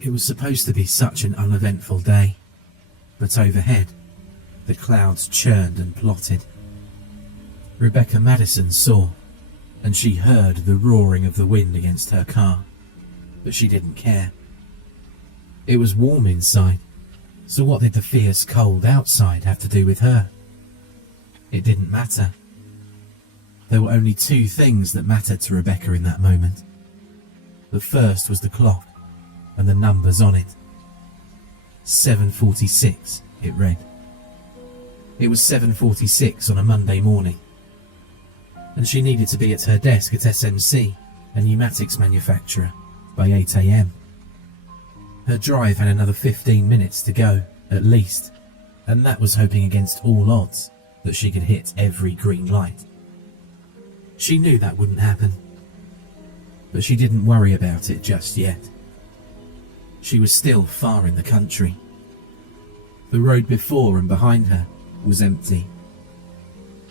It was supposed to be such an uneventful day, but overhead, the clouds churned and plotted. Rebecca Madison saw, and she heard the roaring of the wind against her car, but she didn't care. It was warm inside, so what did the fierce cold outside have to do with her? It didn't matter. There were only two things that mattered to Rebecca in that moment. The first was the clock and the numbers on it. 7:46, it read. It was 7:46 on a Monday morning, and she needed to be at her desk at SMC, a pneumatics manufacturer, by 8 a.m. Her drive had another 15 minutes to go, at least, and that was hoping against all odds that she could hit every green light. She knew that wouldn't happen, but she didn't worry about it just yet. She was still far in the country. The road before and behind her was empty.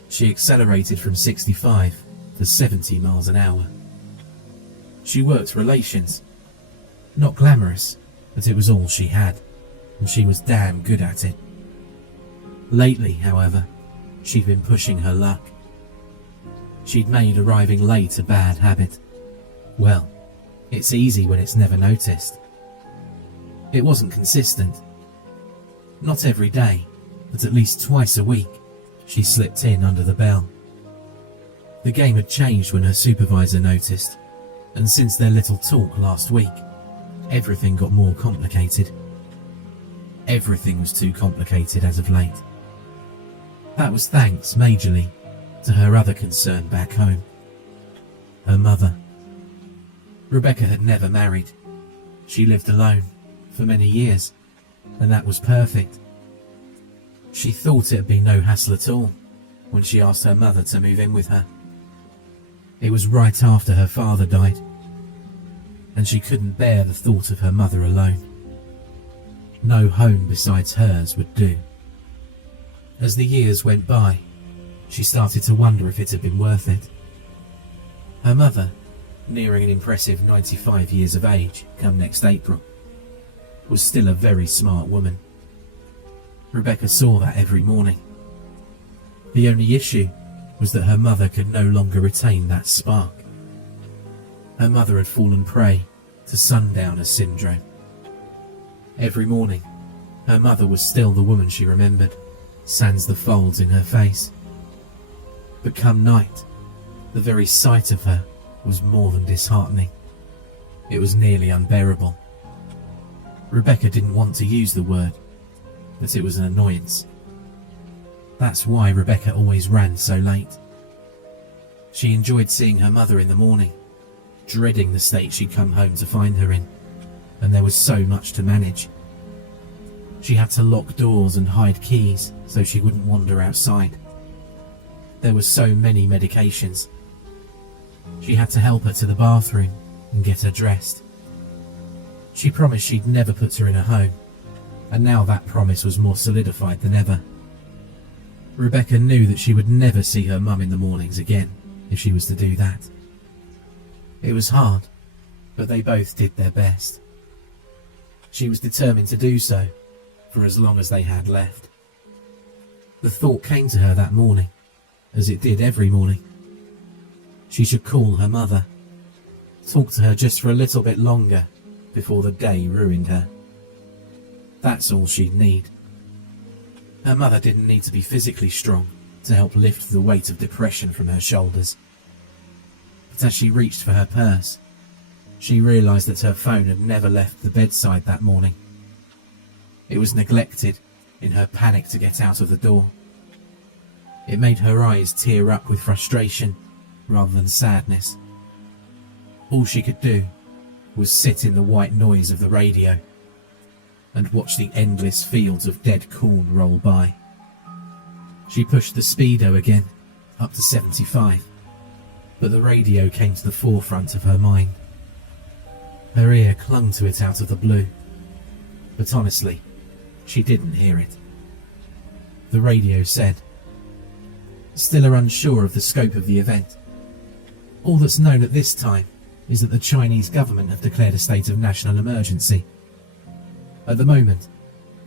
She accelerated from 65 to 70 miles an hour. She worked relations. Not glamorous, but it was all she had, and she was damn good at it. Lately, however, she'd been pushing her luck. She'd made arriving late a bad habit. Well, it's easy when it's never noticed. It wasn't consistent. Not every day, but at least twice a week, she slipped in under the bell. The game had changed when her supervisor noticed, and since their little talk last week, everything got more complicated. Everything was too complicated as of late. That was thanks, majorly, to her other concern back home. Her mother. Rebecca had never married. She lived alone for many years, and that was perfect. She thought it'd be no hassle at all when she asked her mother to move in with her. It was right after her father died, and she couldn't bear the thought of her mother alone. No home besides hers would do. As the years went by, she started to wonder if it had been worth it. Her mother, nearing an impressive 95 years of age come next April, was still a very smart woman. Rebecca saw that every morning. The only issue was that her mother could no longer retain that spark. Her mother had fallen prey to sundowner syndrome. Every morning, her mother was still the woman she remembered, sans the folds in her face. But come night, the very sight of her was more than disheartening. It was nearly unbearable. Rebecca didn't want to use the word, but it was an annoyance. That's why Rebecca always ran so late. She enjoyed seeing her mother in the morning, dreading the state she'd come home to find her in, and there was so much to manage. She had to lock doors and hide keys so she wouldn't wander outside. There were so many medications. She had to help her to the bathroom and get her dressed. She promised she'd never put her in a home, and now that promise was more solidified than ever. Rebecca knew that she would never see her mum in the mornings again if she was to do that. It was hard, but they both did their best. She was determined to do so for as long as they had left. The thought came to her that morning, as it did every morning. She should call her mother, talk to her just for a little bit longer before the day ruined her. That's all she'd need. Her mother didn't need to be physically strong to help lift the weight of depression from her shoulders. But as she reached for her purse, she realised that her phone had never left the bedside that morning. It was neglected in her panic to get out of the door. It made her eyes tear up with frustration rather than sadness. All she could do was sit in the white noise of the radio and watch the endless fields of dead corn roll by. She pushed the speedo again, up to 75, but the radio came to the forefront of her mind. Her ear clung to it out of the blue, but honestly, she didn't hear it. The radio said, "Still are unsure of the scope of the event. All that's known at this time is that the Chinese government have declared a state of national emergency At the moment,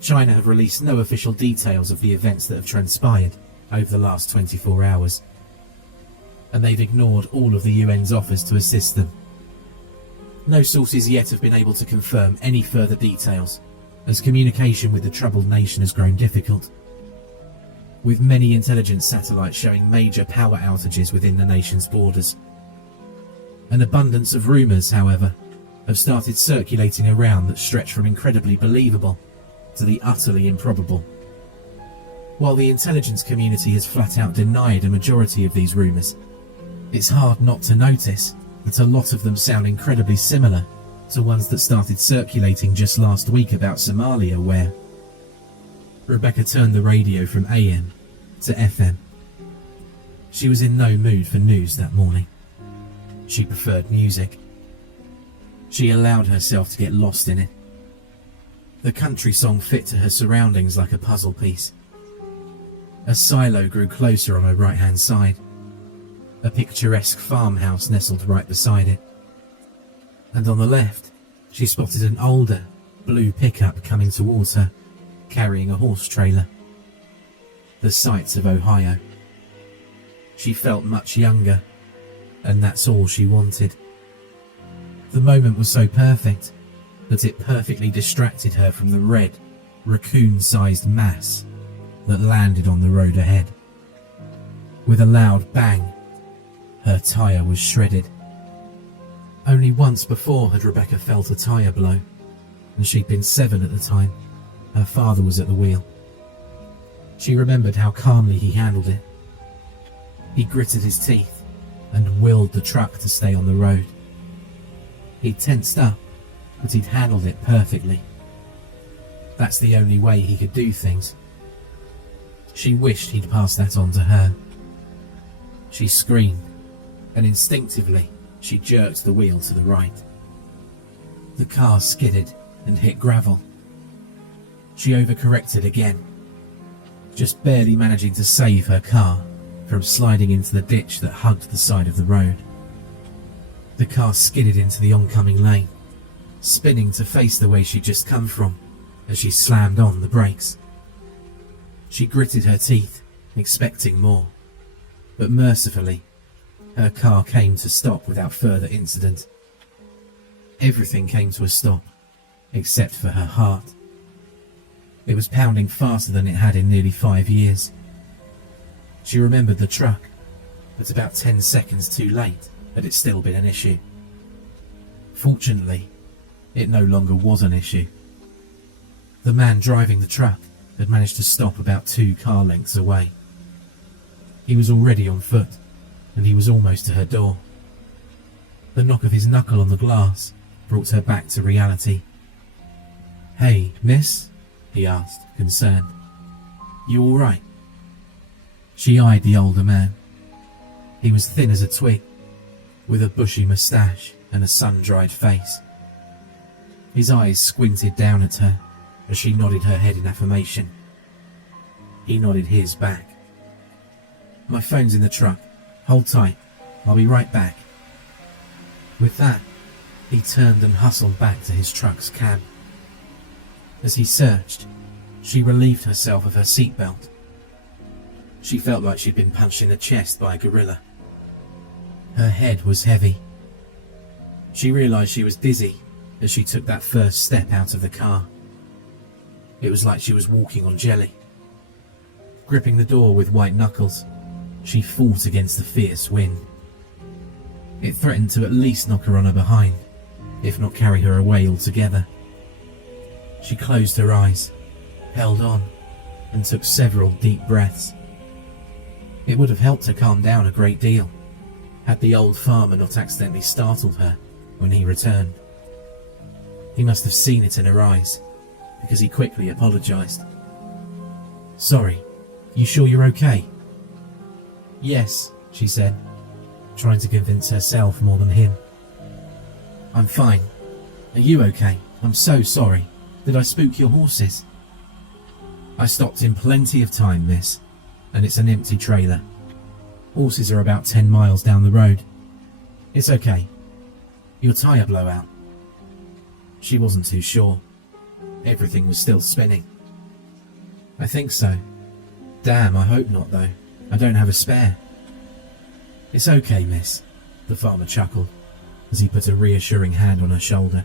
China have released no official details of the events that have transpired over the last 24 hours, and they've ignored all of the UN's offers to assist them. No sources yet have been able to confirm any further details, as communication with the troubled nation has grown difficult, with many intelligence satellites showing major power outages within the nation's borders. An abundance of rumours, however, have started circulating around that stretch from incredibly believable to the utterly improbable. While the intelligence community has flat out denied a majority of these rumours, it's hard not to notice that a lot of them sound incredibly similar to ones that started circulating just last week about Somalia, where Rebecca turned the radio from AM to FM. She was in no mood for news that morning. She preferred music. She allowed herself to get lost in it. The country song fit to her surroundings like a puzzle piece. A silo grew closer on her right-hand side. A picturesque farmhouse nestled right beside it. And on the left, she spotted an older, blue pickup coming towards her, carrying a horse trailer. The sights of Ohio. She felt much younger, and that's all she wanted. The moment was so perfect that it perfectly distracted her from the red, raccoon-sized mass that landed on the road ahead. With a loud bang, her tyre was shredded. Only once before had Rebecca felt a tyre blow, and she'd been 7 at the time. Her father was at the wheel. She remembered how calmly he handled it. He gritted his teeth and willed the truck to stay on the road. He'd tensed up, but he'd handled it perfectly. That's the only way he could do things. She wished he'd passed that on to her. She screamed, and instinctively she jerked the wheel to the right. The car skidded and hit gravel. She overcorrected again, just barely managing to save her car from sliding into the ditch that hugged the side of the road. The car skidded into the oncoming lane, spinning to face the way she'd just come from as she slammed on the brakes. She gritted her teeth, expecting more, but mercifully, her car came to stop without further incident. Everything came to a stop, except for her heart. It was pounding faster than it had in nearly 5 years. She remembered the truck, but about 10 seconds too late had it still been an issue. Fortunately, it no longer was an issue. The man driving the truck had managed to stop about 2 car lengths away. He was already on foot, and he was almost to her door. The knock of his knuckle on the glass brought her back to reality. "Hey, miss?" he asked, concerned. "You all right?" She eyed the older man. He was thin as a twig, with a bushy moustache and a sun-dried face. His eyes squinted down at her as she nodded her head in affirmation. He nodded his back. "My phone's in the truck. Hold tight. I'll be right back." With that, he turned and hustled back to his truck's cab. As he searched, she relieved herself of her seatbelt. She felt like she'd been punched in the chest by a gorilla. Her head was heavy. She realised she was dizzy as she took that first step out of the car. It was like she was walking on jelly. Gripping the door with white knuckles, she fought against the fierce wind. It threatened to at least knock her on her behind, if not carry her away altogether. She closed her eyes, held on, and took several deep breaths. It would have helped her calm down a great deal, had the old farmer not accidentally startled her when he returned. He must have seen it in her eyes, because he quickly apologised. "Sorry, you sure you're okay?" "Yes," she said, trying to convince herself more than him. "I'm fine. Are you okay? I'm so sorry. Did I spook your horses?" "I stopped in plenty of time, miss, and it's an empty trailer. Horses are about 10 miles down the road. It's okay. Your tyre blow out?" She wasn't too sure. Everything was still spinning. I think so. Damn, I hope not though. I don't have a spare. It's okay, miss, the farmer chuckled as he put a reassuring hand on her shoulder.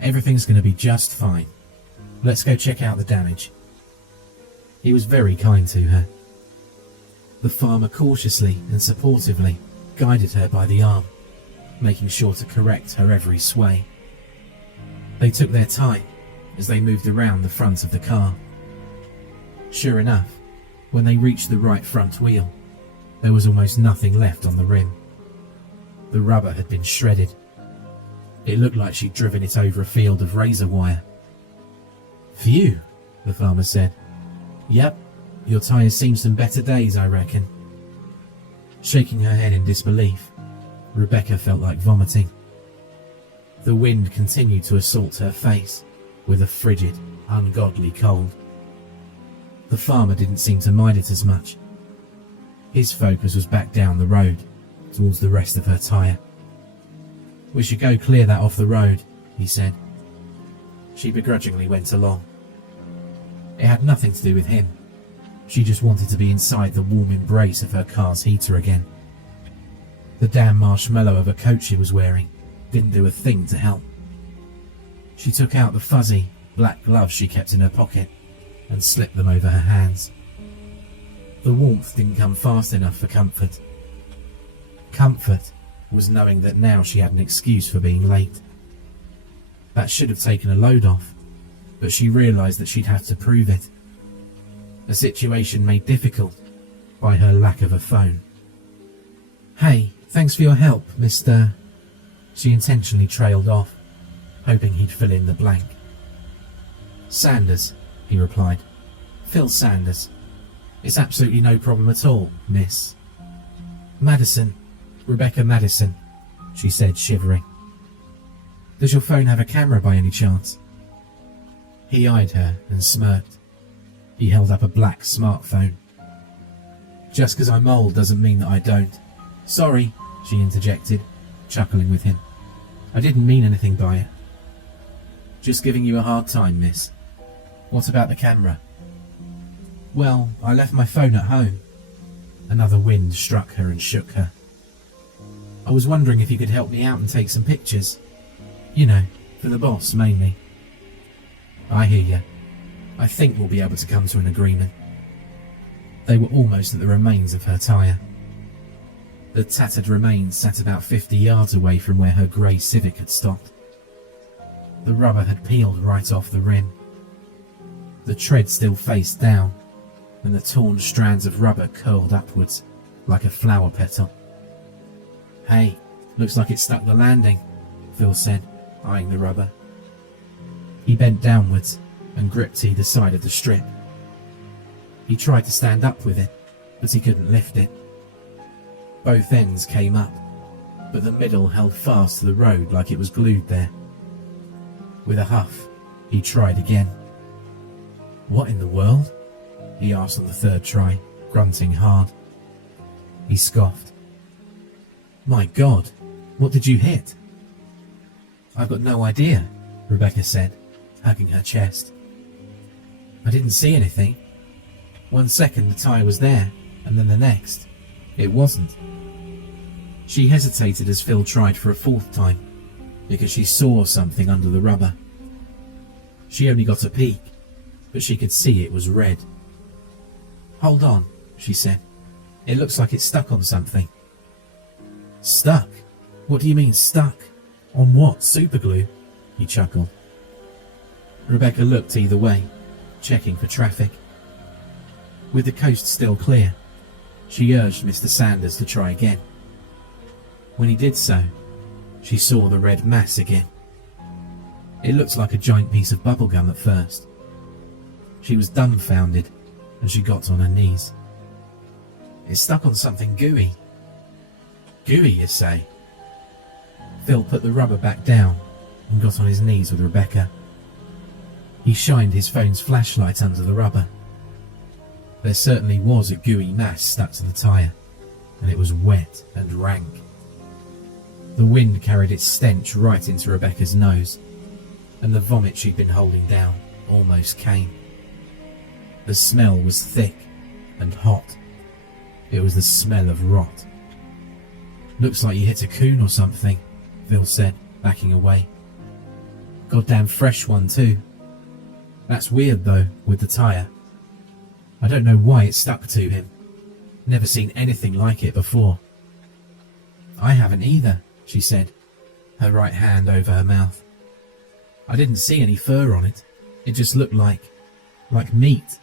Everything's going to be just fine. Let's go check out the damage. He was very kind to her. The farmer cautiously and supportively guided her by the arm, making sure to correct her every sway. They took their time as they moved around the front of the car. Sure enough, when they reached the right front wheel, there was almost nothing left on the rim. The rubber had been shredded. It looked like she'd driven it over a field of razor wire. Phew, the farmer said. Yep, your tyre's seen some better days, I reckon. Shaking her head in disbelief, Rebecca felt like vomiting. The wind continued to assault her face with a frigid, ungodly cold. The farmer didn't seem to mind it as much. His focus was back down the road, towards the rest of her tyre. We should go clear that off the road, he said. She begrudgingly went along. It had nothing to do with him. She just wanted to be inside the warm embrace of her car's heater again. The damn marshmallow of a coat she was wearing didn't do a thing to help. She took out the fuzzy, black gloves she kept in her pocket and slipped them over her hands. The warmth didn't come fast enough for comfort. Comfort was knowing that now she had an excuse for being late. That should have taken a load off, but she realised that she'd have to prove it. A situation made difficult by her lack of a phone. Hey, thanks for your help, Mr. She intentionally trailed off, hoping he'd fill in the blank. Sanders, he replied. Phil Sanders. It's absolutely no problem at all, miss. Madison. Rebecca Madison, she said, shivering. Does your phone have a camera by any chance? He eyed her and smirked. He held up a black smartphone. Just because I'm old doesn't mean that I don't. Sorry, she interjected, chuckling with him. I didn't mean anything by it. Just giving you a hard time, miss. What about the camera? Well, I left my phone at home. Another wind struck her and shook her. I was wondering if you could help me out and take some pictures. You know, for the boss mainly. I hear you. I think we'll be able to come to an agreement. They were almost at the remains of her tyre. The tattered remains sat about 50 yards away from where her grey Civic had stopped. The rubber had peeled right off the rim. The tread still faced down, and the torn strands of rubber curled upwards like a flower petal. Hey, looks like it stuck the landing, Phil said, eyeing the rubber. He bent downwards and gripped either side of the strip. He tried to stand up with it, but he couldn't lift it. Both ends came up, but the middle held fast to the road like it was glued there. With a huff, he tried again. What in the world? He asked on the third try, grunting hard. He scoffed. My God, what did you hit? I've got no idea, Rebecca said, hugging her chest. I didn't see anything. 1 second the tyre was there, and then the next, it wasn't. She hesitated as Phil tried for a fourth time, because she saw something under the rubber. She only got a peek, but she could see it was red. Hold on, she said. It looks like it's stuck on something. Stuck? What do you mean stuck? On what, superglue? He chuckled. Rebecca looked either way, checking for traffic. With the coast still clear, she urged Mr. Sanders to try again. When he did so, she saw the red mass again. It looked like a giant piece of bubblegum at first. She was dumbfounded, and she got on her knees. It's stuck on something gooey. Gooey, you say? Phil put the rubber back down and got on his knees with Rebecca. He shined his phone's flashlight under the rubber. There certainly was a gooey mass stuck to the tyre, and it was wet and rank. The wind carried its stench right into Rebecca's nose. and the vomit she'd been holding down almost came. The smell was thick and hot. It was the smell of rot. "Looks like you hit a coon or something," Phil said, backing away. "Goddamn fresh one too. That's weird though, with the tyre. I don't know why it stuck to him. Never seen anything like it before." "I haven't either," she said, her right hand over her mouth. "I didn't see any fur on it. It just looked like meat."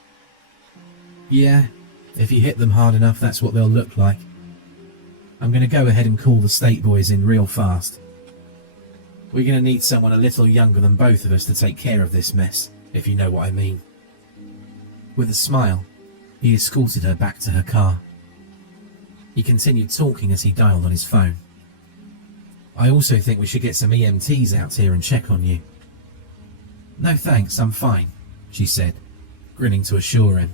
"Yeah, if you hit them hard enough, that's what they'll look like. I'm going to go ahead and call the state boys in real fast. We're going to need someone a little younger than both of us to take care of this mess, if you know what I mean." With a smile, he escorted her back to her car. He continued talking as he dialed on his phone. "I also think we should get some EMTs out here and check on you." "No thanks, I'm fine," she said, grinning to assure him.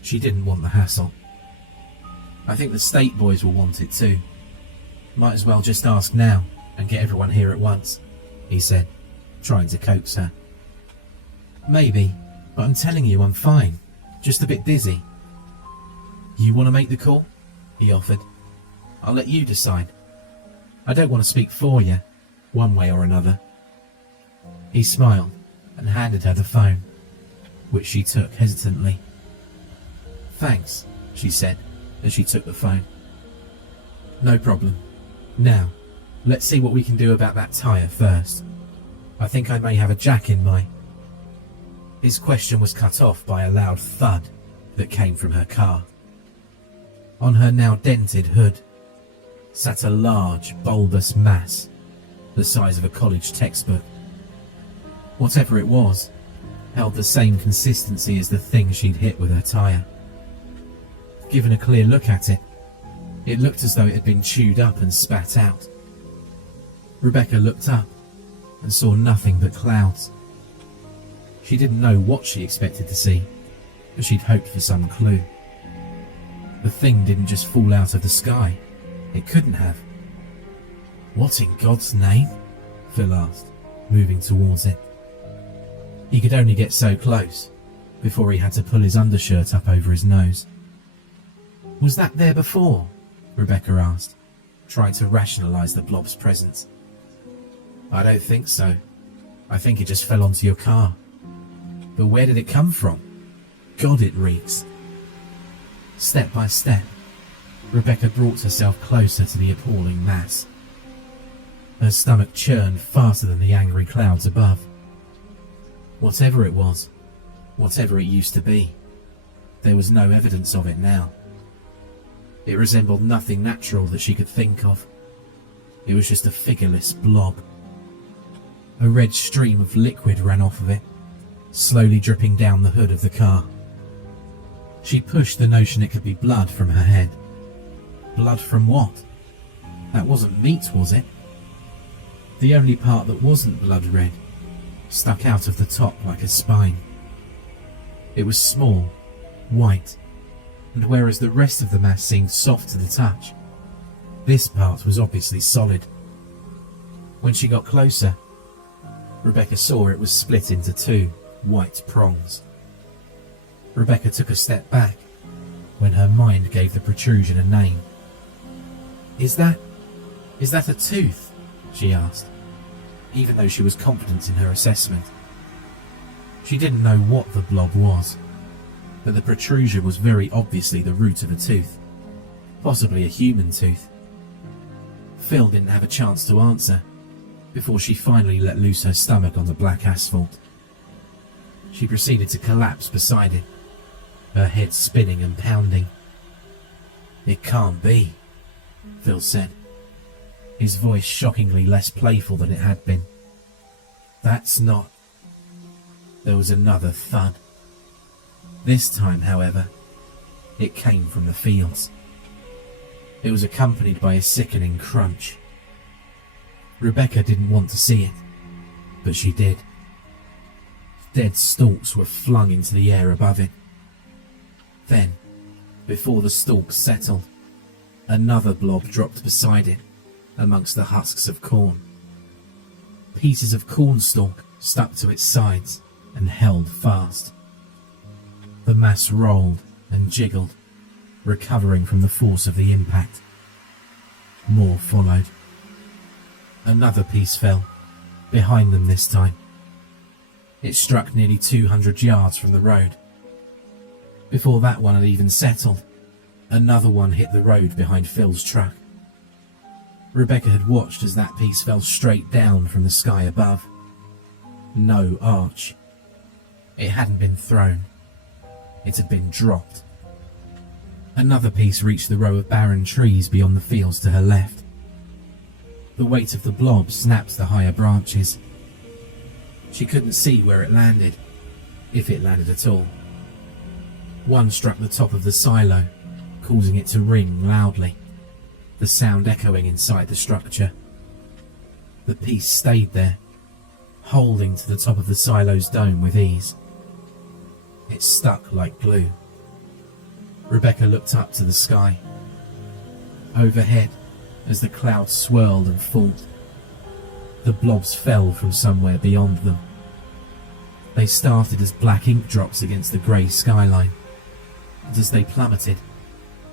She didn't want the hassle. "I think the state boys will want it too. Might as well just ask now and get everyone here at once," he said, trying to coax her. "Maybe, but I'm telling you I'm fine, just a bit dizzy." "You want to make the call?" he offered. "I'll let you decide. I don't want to speak for you, one way or another." He smiled and handed her the phone, which she took hesitantly. "Thanks," she said as she took the phone. "No problem. Now, let's see what we can do about that tyre first. I think I may have a jack in my..." His question was cut off by a loud thud that came from her car. On her now dented hood sat a large, bulbous mass the size of a college textbook. Whatever it was, held the same consistency as the thing she'd hit with her tyre. Given a clear look at it, it looked as though it had been chewed up and spat out. Rebecca looked up and saw nothing but clouds. She didn't know what she expected to see, but she'd hoped for some clue. The thing didn't just fall out of the sky. It couldn't have. "What in God's name?" Phil asked, moving towards it. He could only get so close before he had to pull his undershirt up over his nose. "Was that there before?" Rebecca asked, trying to rationalise the blob's presence. "I don't think so. I think it just fell onto your car. But where did it come from? God, it reeks." Step by step, Rebecca brought herself closer to the appalling mass. Her stomach churned faster than the angry clouds above. Whatever it was, whatever it used to be, there was no evidence of it now. It resembled nothing natural that she could think of. It was just a figureless blob. A red stream of liquid ran off of it, slowly dripping down the hood of the car. She pushed the notion it could be blood from her head. Blood from what? That wasn't meat, was it? The only part that wasn't blood red stuck out of the top like a spine. It was small, white, and whereas the rest of the mass seemed soft to the touch, this part was obviously solid. When she got closer, Rebecca saw it was split into two white prongs. Rebecca took a step back when her mind gave the protrusion a name. Is that a tooth?" she asked, even though she was confident in her assessment. She didn't know what the blob was, but the protrusion was very obviously the root of a tooth, possibly a human tooth. Phil didn't have a chance to answer before she finally let loose her stomach on the black asphalt. She proceeded to collapse beside it, her head spinning and pounding. "It can't be," Phil said, his voice shockingly less playful than it had been. "That's not..." There was another thud. This time, however, it came from the fields. It was accompanied by a sickening crunch. Rebecca didn't want to see it, but she did. Dead stalks were flung into the air above it. Then, before the stalks settled, another blob dropped beside it, amongst the husks of corn. Pieces of cornstalk stuck to its sides and held fast. The mass rolled and jiggled, recovering from the force of the impact. More followed. Another piece fell, behind them this time. It struck nearly 200 yards from the road. Before that one had even settled, another one hit the road behind Phil's truck. Rebecca had watched as that piece fell straight down from the sky above. No arch. It hadn't been thrown. It had been dropped. Another piece reached the row of barren trees beyond the fields to her left. The weight of the blob snapped the higher branches. She couldn't see where it landed, if it landed at all. One struck the top of the silo, causing it to ring loudly, the sound echoing inside the structure. The piece stayed there, holding to the top of the silo's dome with ease. It stuck like glue. Rebecca looked up to the sky. Overhead, as the clouds swirled and fought, the blobs fell from somewhere beyond them. They started as black ink drops against the grey skyline, and as they plummeted,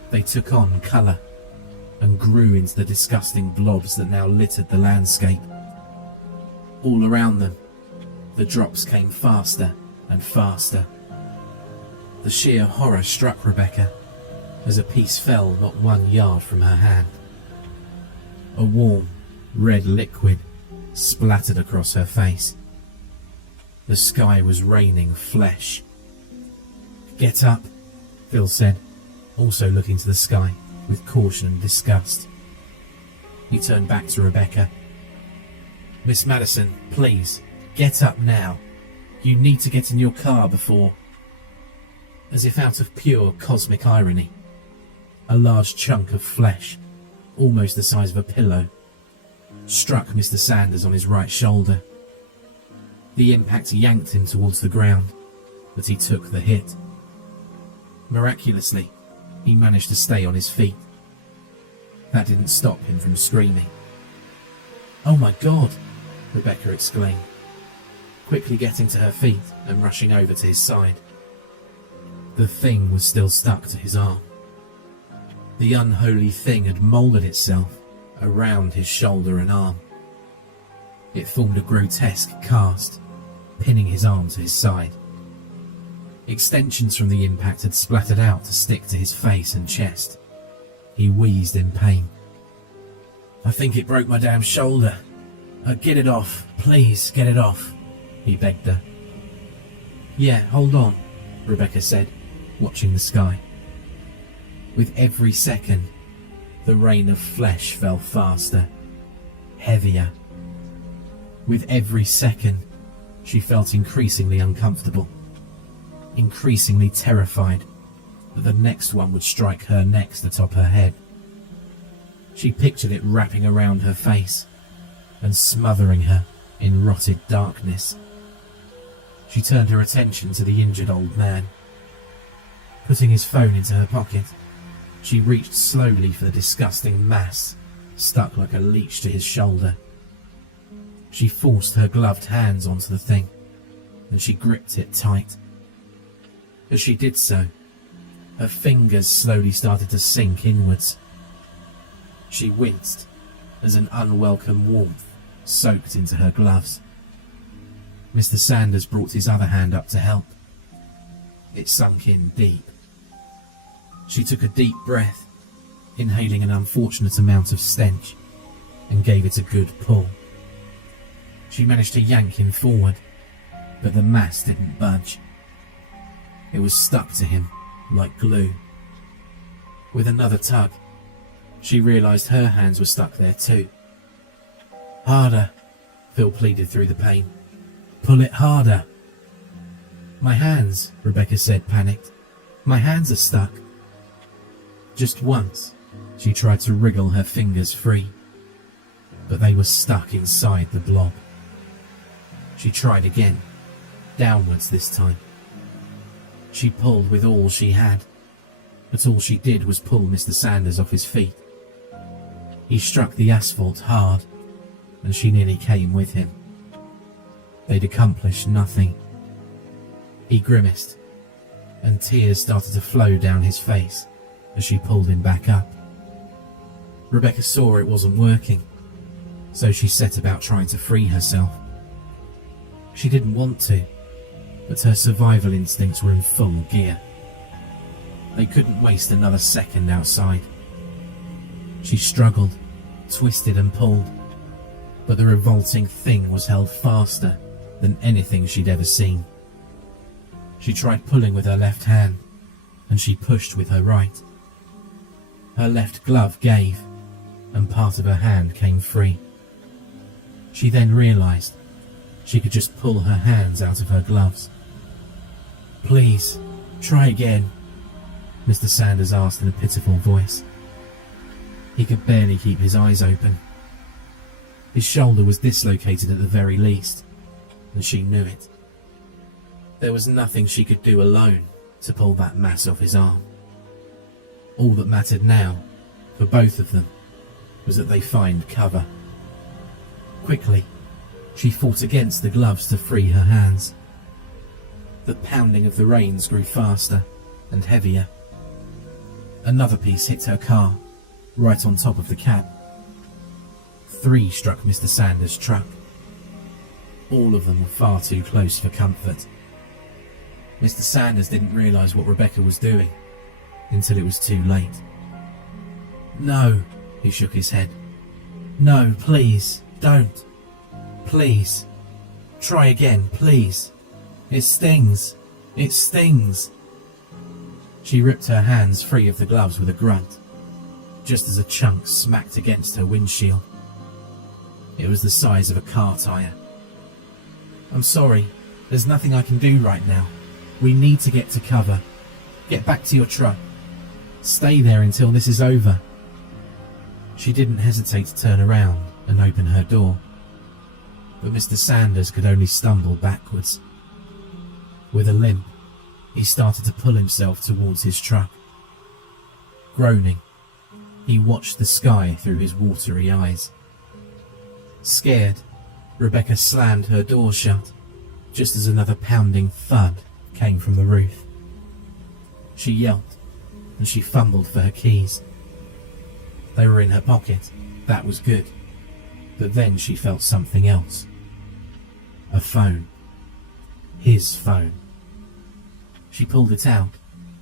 they took on colour and grew into the disgusting blobs that now littered the landscape. All around them, the drops came faster and faster. The sheer horror struck Rebecca as a piece fell not 1 yard from her hand. A warm, red liquid splattered across her face. The sky was raining flesh. "Get up," Phil said, also looking to the sky with caution and disgust. He turned back to Rebecca. "Miss Madison, please, get up now. You need to get in your car before..." As if out of pure cosmic irony, a large chunk of flesh, almost the size of a pillow, struck Mr. Sanders on his right shoulder. The impact yanked him towards the ground, but he took the hit. Miraculously, he managed to stay on his feet. That didn't stop him from screaming. "Oh my God!" Rebecca exclaimed, quickly getting to her feet and rushing over to his side. The thing was still stuck to his arm. The unholy thing had moulded itself around his shoulder and arm. It formed a grotesque cast, pinning his arm to his side. Extensions from the impact had splattered out to stick to his face and chest. He wheezed in pain. "I think it broke my damn shoulder. Get it off. Please, get it off," he begged her. "Yeah, hold on," Rebecca said, watching the sky. With every second, the rain of flesh fell faster, heavier. With every second, she felt increasingly uncomfortable, increasingly terrified that the next one would strike her next atop her head. She pictured it wrapping around her face and smothering her in rotted darkness. She turned her attention to the injured old man. Putting his phone into her pocket, she reached slowly for the disgusting mass stuck like a leech to his shoulder. She forced her gloved hands onto the thing, and she gripped it tight. As she did so, her fingers slowly started to sink inwards. She winced as an unwelcome warmth soaked into her gloves. Mr. Sanders brought his other hand up to help. It sunk in deep. She took a deep breath, inhaling an unfortunate amount of stench, and gave it a good pull. She managed to yank him forward, but the mass didn't budge. It was stuck to him like glue. With another tug, she realised her hands were stuck there too. "Harder," Phil pleaded through the pain. "Pull it harder." "My hands," Rebecca said, panicked. "My hands are stuck." Just once, she tried to wriggle her fingers free, but they were stuck inside the blob. She tried again, downwards this time. She pulled with all she had, but all she did was pull Mr. Sanders off his feet. He struck the asphalt hard, and she nearly came with him. they'd accomplished nothing. He grimaced, and tears started to flow down his face as she pulled him back up. Rebecca saw it wasn't working, so she set about trying to free herself. She didn't want to, but her survival instincts were in full gear. They couldn't waste another second outside. She struggled, twisted and pulled, but the revolting thing was held faster than anything she'd ever seen. She tried pulling with her left hand, and she pushed with her right. Her left glove gave, and part of her hand came free. She then realised she could just pull her hands out of her gloves. "Please, try again," Mr. Sanders asked in a pitiful voice. He could barely keep his eyes open. His shoulder was dislocated at the very least, and she knew it. There was nothing she could do alone to pull that mass off his arm. All that mattered now, for both of them, was that they find cover. Quickly, she fought against the gloves to free her hands. The pounding of the reins grew faster and heavier. Another piece hit her car, right on top of the cab. 3 struck Mr. Sanders' truck. All of them were far too close for comfort. Mr. Sanders didn't realise what Rebecca was doing until it was too late. "No," he shook his head. "No, please, don't. Please. Try again, please. It stings. It stings." She ripped her hands free of the gloves with a grunt, just as a chunk smacked against her windshield. It was the size of a car tyre. "I'm sorry, there's nothing I can do right now. We need to get to cover. Get back to your truck. Stay there until this is over." She didn't hesitate to turn around and open her door, but Mr. Sanders could only stumble backwards. With a limp, he started to pull himself towards his truck. Groaning, he watched the sky through his watery eyes. Scared, Rebecca slammed her door shut, just as another pounding thud came from the roof. She yelped, and she fumbled for her keys. They were in her pocket, that was good, but then she felt something else. A phone. His phone. She pulled it out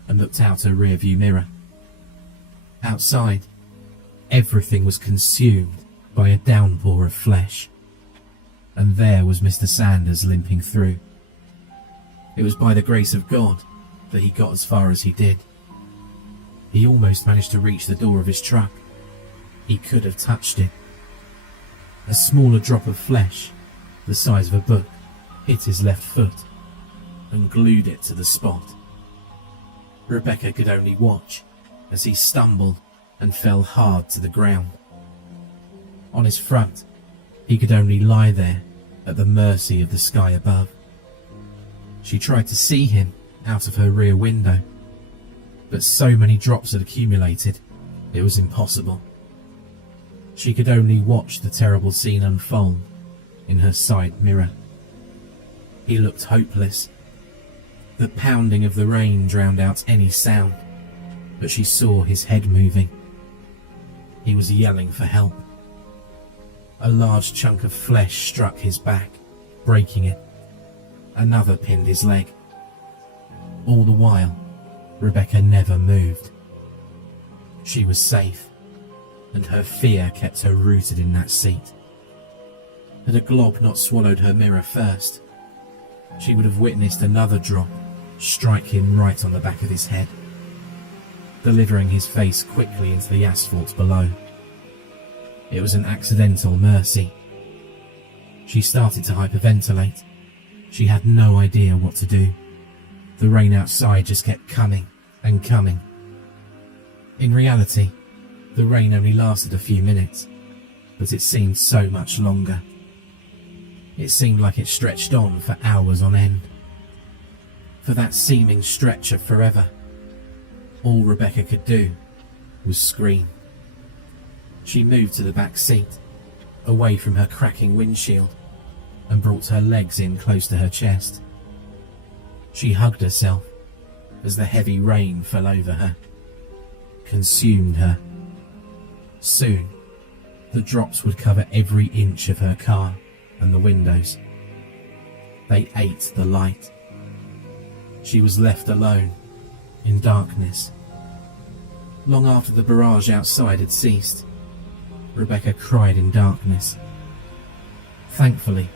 and looked out her rearview mirror. Outside, everything was consumed by a downpour of flesh, and there was Mr. Sanders limping through. It was by the grace of God that he got as far as he did. He almost managed to reach the door of his truck. He could have touched it. A smaller drop of flesh, the size of a book, hit his left foot and glued it to the spot. Rebecca could only watch as he stumbled and fell hard to the ground. On his front, he could only lie there at the mercy of the sky above. She tried to see him out of her rear window, but so many drops had accumulated, it was impossible. She could only watch the terrible scene unfold in her side mirror. He looked hopeless. The pounding of the rain drowned out any sound, but she saw his head moving. He was yelling for help. A large chunk of flesh struck his back, breaking it. Another pinned his leg. All the while, Rebecca never moved. She was safe, and her fear kept her rooted in that seat. Had a glob not swallowed her mirror first, she would have witnessed another drop strike him right on the back of his head, delivering his face quickly into the asphalt below. It was an accidental mercy. She started to hyperventilate. She had no idea what to do. The rain outside just kept coming and coming. In reality, the rain only lasted a few minutes, but it seemed so much longer. It seemed like it stretched on for hours on end. For that seeming stretch of forever, all Rebecca could do was scream. She moved to the back seat, away from her cracking windshield, and brought her legs in close to her chest. She hugged herself as the heavy rain fell over her, consumed her. Soon, the drops would cover every inch of her car and the windows. They ate the light. She was left alone, in darkness. Long after the barrage outside had ceased, Rebecca cried in darkness. Thankfully,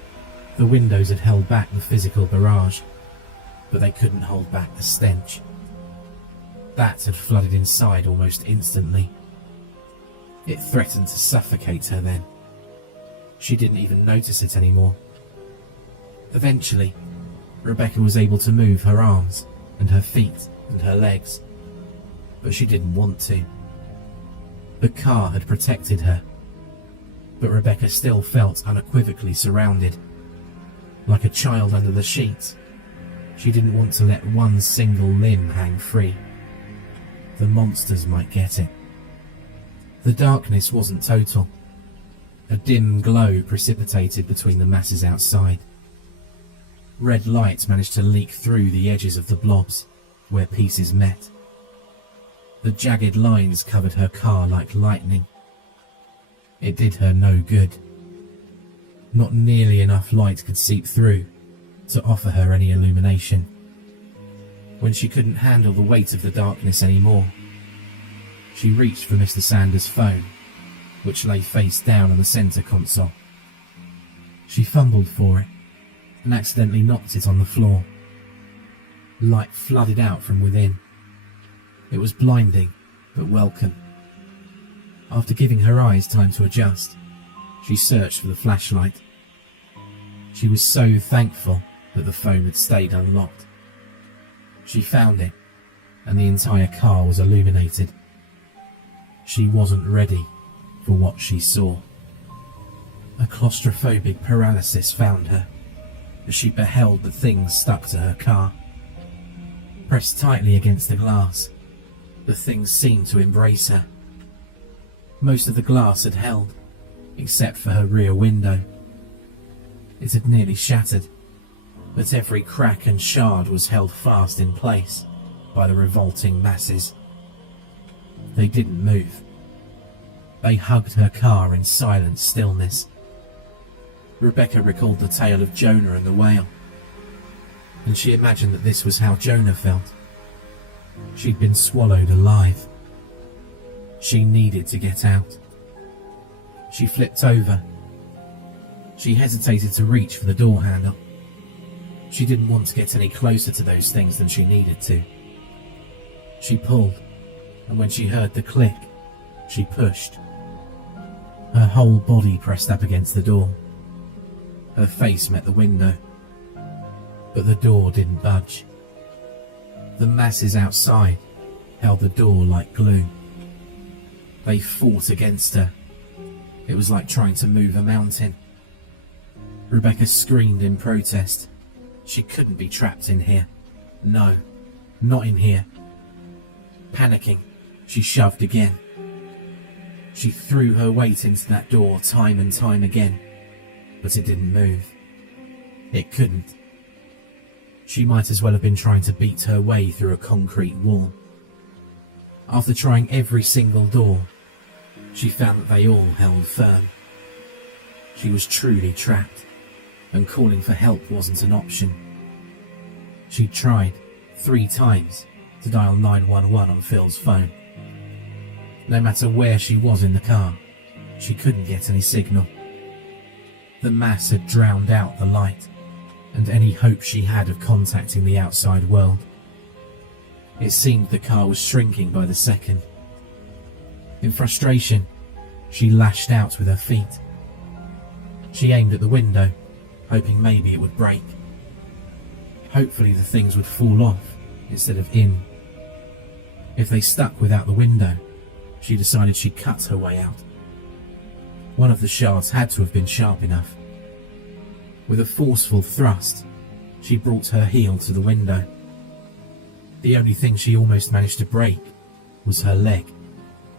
the windows had held back the physical barrage, but they couldn't hold back the stench. That had flooded inside almost instantly. It threatened to suffocate her then. She didn't even notice it anymore. Eventually, Rebecca was able to move her arms and her feet and her legs, but she didn't want to. The car had protected her, but Rebecca still felt unequivocally surrounded. Like a child under the sheets, she didn't want to let one single limb hang free. The monsters might get it. The darkness wasn't total. A dim glow precipitated between the masses outside. Red light managed to leak through the edges of the blobs, where pieces met. The jagged lines covered her car like lightning. It did her no good. Not nearly enough light could seep through to offer her any illumination. When she couldn't handle the weight of the darkness anymore, she reached for Mr. Sanders' phone, which lay face down on the centre console. She fumbled for it and accidentally knocked it on the floor. Light flooded out from within. It was blinding, but welcome. After giving her eyes time to adjust, she searched for the flashlight. She was so thankful that the phone had stayed unlocked. She found it, and the entire car was illuminated. She wasn't ready for what she saw. A claustrophobic paralysis found her as she beheld the things stuck to her car. Pressed tightly against the glass, the things seemed to embrace her. Most of the glass had held, except for her rear window. It had nearly shattered, but every crack and shard was held fast in place by the revolting masses. They didn't move. They hugged her car in silent stillness. Rebecca recalled the tale of Jonah and the whale, and she imagined that this was how Jonah felt. She'd been swallowed alive. She needed to get out. She flipped over. She hesitated to reach for the door handle. She didn't want to get any closer to those things than she needed to. She pulled, and when she heard the click, she pushed. Her whole body pressed up against the door. Her face met the window, but the door didn't budge. The masses outside held the door like glue. They fought against her. It was like trying to move a mountain. Rebecca screamed in protest. She couldn't be trapped in here. No, not in here. Panicking, she shoved again. She threw her weight into that door time and time again, but it didn't move. It couldn't. She might as well have been trying to beat her way through a concrete wall. After trying every single door, she found that they all held firm. She was truly trapped, and calling for help wasn't an option. She tried 3 times to dial 911 on Phil's phone. No matter where she was in the car, she couldn't get any signal. The mass had drowned out the light, and any hope she had of contacting the outside world. It seemed the car was shrinking by the second. In frustration, she lashed out with her feet. She aimed at the window, hoping maybe it would break. Hopefully the things would fall off instead of in. If they stuck without the window, she decided she'd cut her way out. One of the shards had to have been sharp enough. With a forceful thrust, she brought her heel to the window. The only thing she almost managed to break was her leg,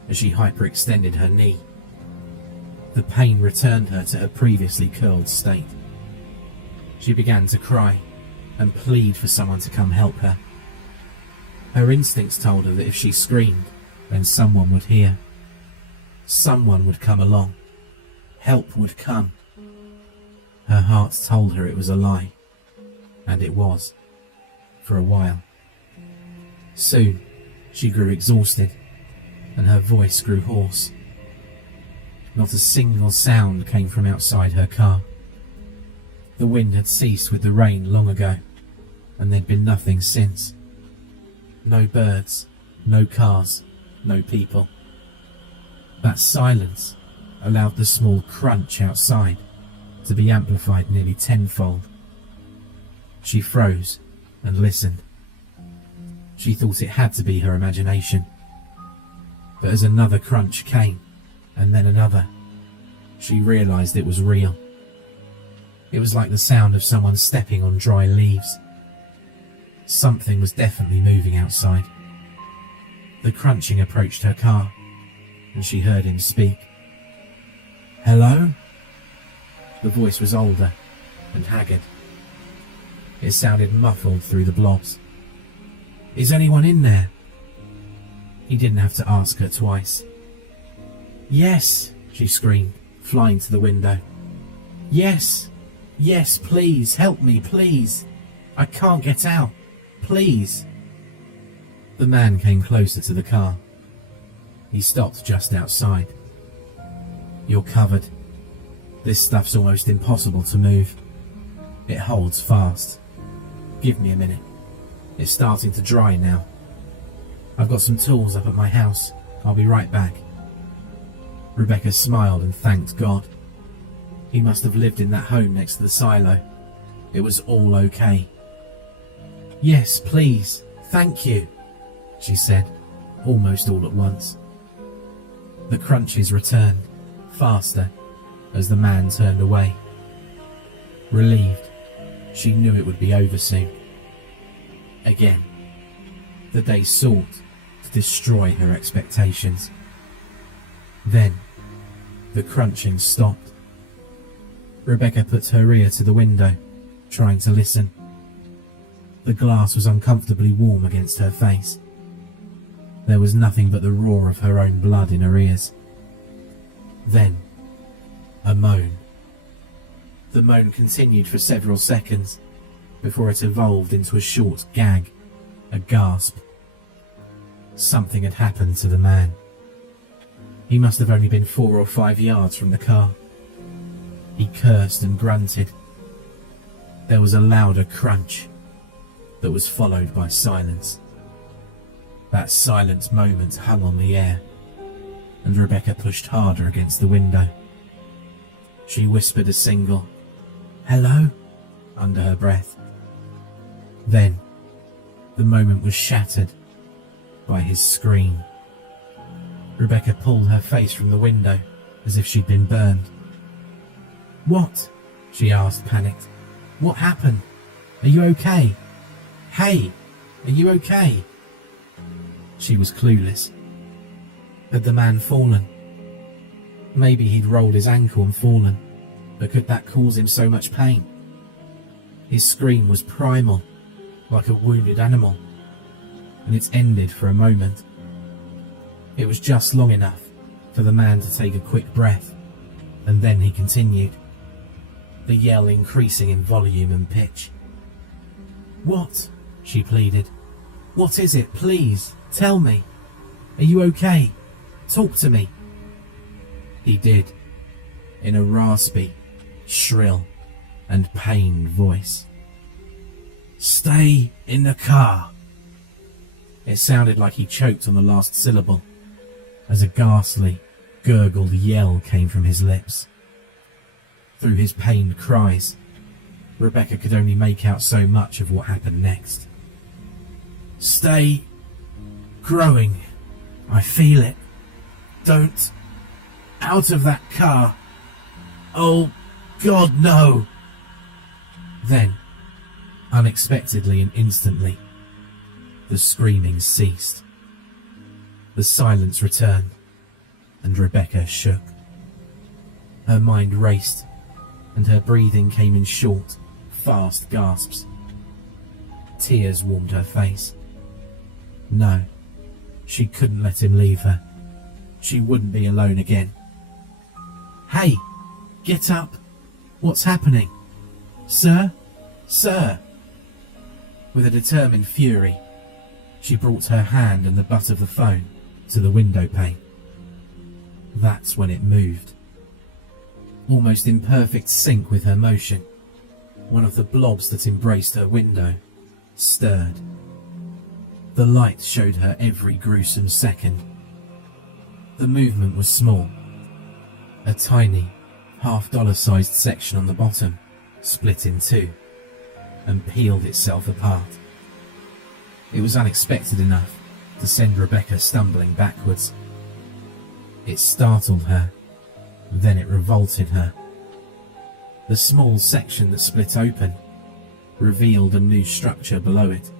as she hyperextended her knee. The pain returned her to her previously curled state. She began to cry and plead for someone to come help her. Her instincts told her that if she screamed, then someone would hear. Someone would come along. Help would come. Her heart told her it was a lie, and it was, for a while. Soon, she grew exhausted, and her voice grew hoarse. Not a single sound came from outside her car. The wind had ceased with the rain long ago, and there'd been nothing since. No birds, no cars, no people. That silence allowed the small crunch outside to be amplified nearly tenfold. She froze and listened. She thought it had to be her imagination. But as another crunch came, and then another, she realised it was real. It was like the sound of someone stepping on dry leaves. Something was definitely moving outside. The crunching approached her car, and she heard him speak. "Hello?" The voice was older and haggard. It sounded muffled through the blobs. "Is anyone in there?" He didn't have to ask her twice. "Yes," she screamed, flying to the window. "Yes, yes, please, help me, please. I can't get out, please." The man came closer to the car. He stopped just outside. "You're covered. This stuff's almost impossible to move. It holds fast. Give me a minute. It's starting to dry now. I've got some tools up at my house. I'll be right back." Rebecca smiled and thanked God. He must have lived in that home next to the silo. It was all okay. "Yes, please. Thank you," she said, almost all at once. The crunches returned, faster, as the man turned away. Relieved, she knew it would be over soon. Again, the day sought to destroy her expectations. Then, the crunching stopped. Rebecca put her ear to the window, trying to listen. The glass was uncomfortably warm against her face. There was nothing but the roar of her own blood in her ears. Then, a moan. The moan continued for several seconds, before it evolved into a short gag, a gasp. Something had happened to the man. He must have only been 4 or 5 yards from the car. He cursed and grunted. There was a louder crunch that was followed by silence. That silent moment hung on the air, and Rebecca pushed harder against the window. She whispered a single, "Hello?" under her breath. Then, the moment was shattered by his scream. Rebecca pulled her face from the window as if she'd been burned. "What?" she asked, panicked. "What happened? Are you okay? Hey, are you okay?" She was clueless. Had the man fallen? Maybe he'd rolled his ankle and fallen, but could that cause him so much pain? His scream was primal, like a wounded animal, and it ended for a moment. It was just long enough for the man to take a quick breath, and then he continued, the yell increasing in volume and pitch. "What?" she pleaded. "What is it? Please, tell me. Are you okay? Talk to me." He did, in a raspy, shrill, and pained voice. "Stay in the car." It sounded like he choked on the last syllable, as a ghastly, gurgled yell came from his lips. Through his pained cries, Rebecca could only make out so much of what happened next. "Stay growing. I feel it. Don't. Out of that car. Oh, God, no." Then, unexpectedly and instantly, the screaming ceased. The silence returned, and Rebecca shook. Her mind raced, and her breathing came in short, fast gasps. Tears warmed her face. No, she couldn't let him leave her. She wouldn't be alone again. "Hey, get up! What's happening? Sir? Sir!" With a determined fury, she brought her hand and the butt of the phone to the window pane. That's when it moved. Almost in perfect sync with her motion, one of the blobs that embraced her window stirred. The light showed her every gruesome second. The movement was small. A tiny, half-dollar-sized section on the bottom split in two and peeled itself apart. It was unexpected enough to send Rebecca stumbling backwards. It startled her, then it revolted her. The small section that split open revealed a new structure below it.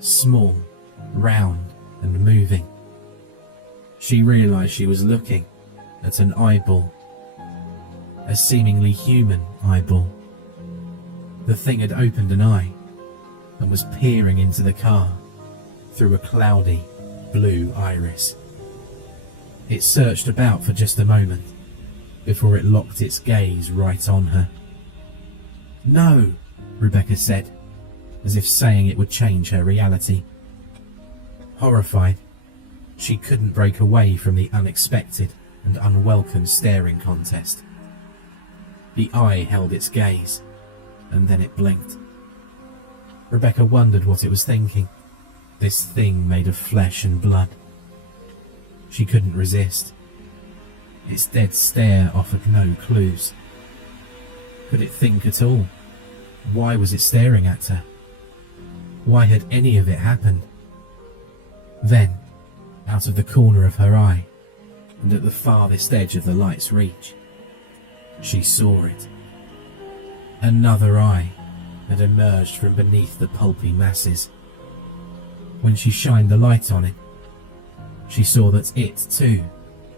Small, round, and moving. She realized she was looking at an eyeball. A seemingly human eyeball. The thing had opened an eye and was peering into the car through a cloudy blue iris. It searched about for just a moment before it locked its gaze right on her. "No," Rebecca said, as if saying it would change her reality. Horrified, she couldn't break away from the unexpected and unwelcome staring contest. The eye held its gaze, and then it blinked. Rebecca wondered what it was thinking, this thing made of flesh and blood. She couldn't resist. Its dead stare offered no clues. Could it think at all? Why was it staring at her? Why had any of it happened? Then, out of the corner of her eye, and at the farthest edge of the light's reach, she saw it. Another eye had emerged from beneath the pulpy masses. When she shined the light on it, she saw that it, too,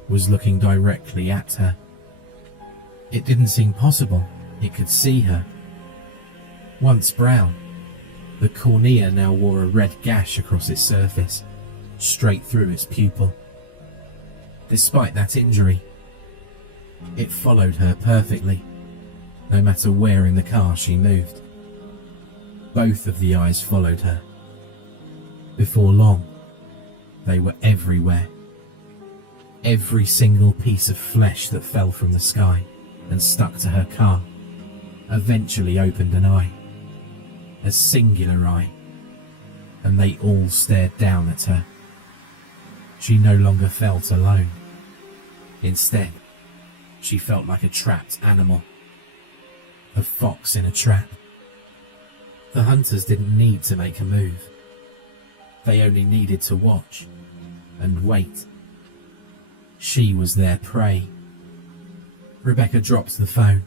was looking directly at her. It didn't seem possible it could see her. Once brown, the cornea now wore a red gash across its surface, straight through its pupil. Despite that injury, it followed her perfectly, no matter where in the car she moved. Both of the eyes followed her. Before long, they were everywhere. Every single piece of flesh that fell from the sky and stuck to her car eventually opened an eye. A singular eye, and they all stared down at her. She no longer felt alone. Instead, she felt like a trapped animal. A fox in a trap. The hunters didn't need to make a move. They only needed to watch and wait. She was their prey. Rebecca dropped the phone,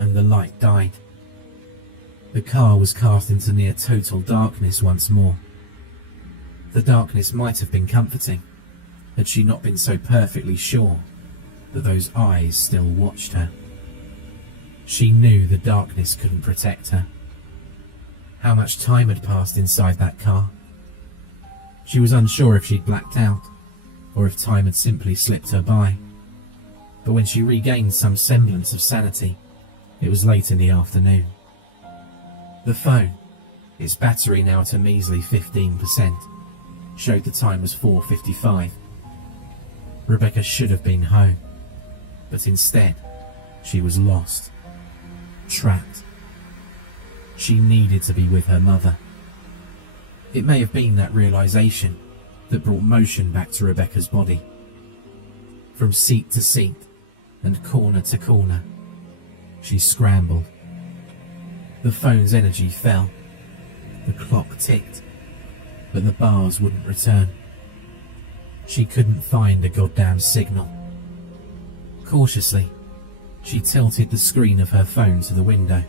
and the light died. The car was cast into near total darkness once more. The darkness might have been comforting, had she not been so perfectly sure that those eyes still watched her. She knew the darkness couldn't protect her. How much time had passed inside that car? She was unsure if she'd blacked out, or if time had simply slipped her by. But when she regained some semblance of sanity, it was late in the afternoon. The phone, its battery now at a measly 15%, showed the time was 4:55. Rebecca should have been home, but instead, she was lost, trapped. She needed to be with her mother. It may have been that realization that brought motion back to Rebecca's body. From seat to seat and corner to corner, she scrambled. The phone's energy fell. The clock ticked, but the bars wouldn't return. She couldn't find a goddamn signal. Cautiously, she tilted the screen of her phone to the window.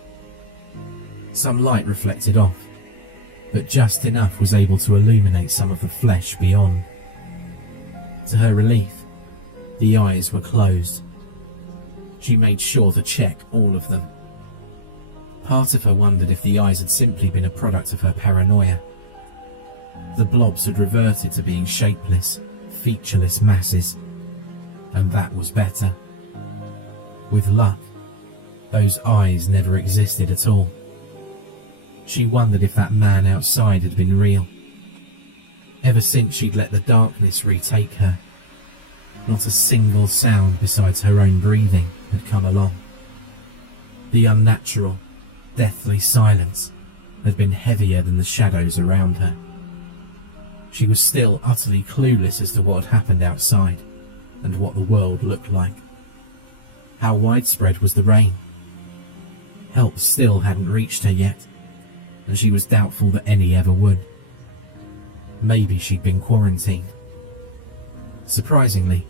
Some light reflected off, but just enough was able to illuminate some of the flesh beyond. To her relief, the eyes were closed. She made sure to check all of them. Part of her wondered if the eyes had simply been a product of her paranoia. The blobs had reverted to being shapeless, featureless masses, and that was better. With luck, those eyes never existed at all. She wondered if that man outside had been real. Ever since she'd let the darkness retake her, not a single sound besides her own breathing had come along. The unnatural, deathly silence had been heavier than the shadows around her. She was still utterly clueless as to what had happened outside and what the world looked like. How widespread was the rain? Help still hadn't reached her yet, and she was doubtful that any ever would. Maybe she'd been quarantined. Surprisingly,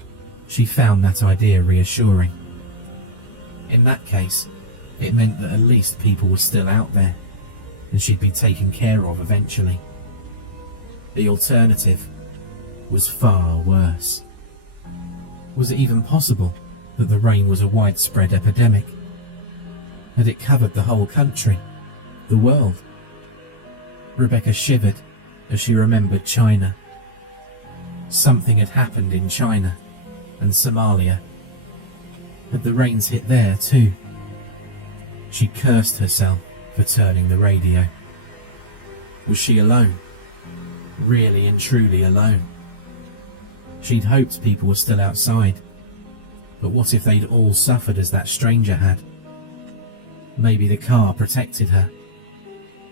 she found that idea reassuring. In that case, it meant that at least people were still out there, and she'd be taken care of eventually. The alternative was far worse. Was it even possible that the rain was a widespread epidemic? Had it covered the whole country, the world? Rebecca shivered as she remembered China. Something had happened in China and Somalia. Had the rains hit there too? She cursed herself for turning the radio. Was she alone? Really and truly alone? She'd hoped people were still outside, but what if they'd all suffered as that stranger had? Maybe the car protected her,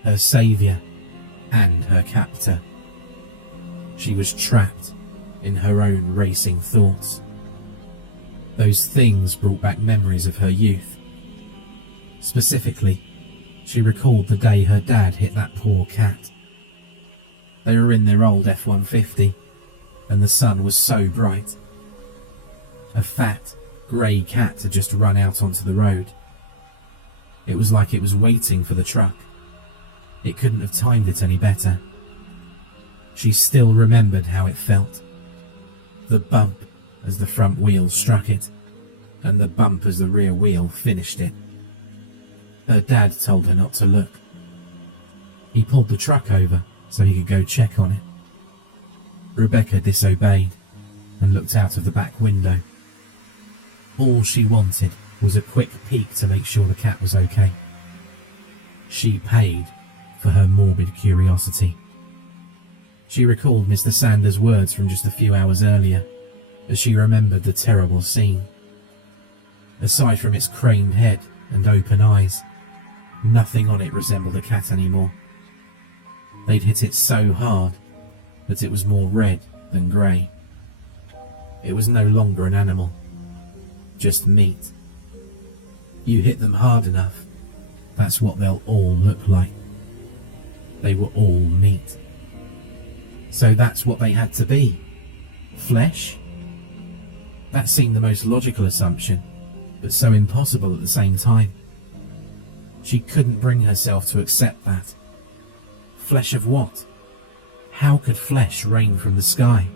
her saviour and her captor. She was trapped in her own racing thoughts. Those things brought back memories of her youth. Specifically, she recalled the day her dad hit that poor cat. They were in their old F-150, and the sun was so bright. A fat, grey cat had just run out onto the road. It was like it was waiting for the truck. It couldn't have timed it any better. She still remembered how it felt. The bump as the front wheel struck it, and the bump as the rear wheel finished it. Her dad told her not to look. He pulled the truck over so he could go check on it. Rebecca disobeyed and looked out of the back window. All she wanted was a quick peek to make sure the cat was okay. She paid for her morbid curiosity. She recalled Mr. Sanders' words from just a few hours earlier as she remembered the terrible scene. Aside from its craned head and open eyes, nothing on it resembled a cat anymore. They'd hit it so hard that it was more red than grey. It was no longer an animal, just meat. You hit them hard enough, that's what they'll all look like. They were all meat. So that's what they had to be. Flesh? That seemed the most logical assumption, but so impossible at the same time. She couldn't bring herself to accept that. Flesh of what? How could flesh rain from the sky?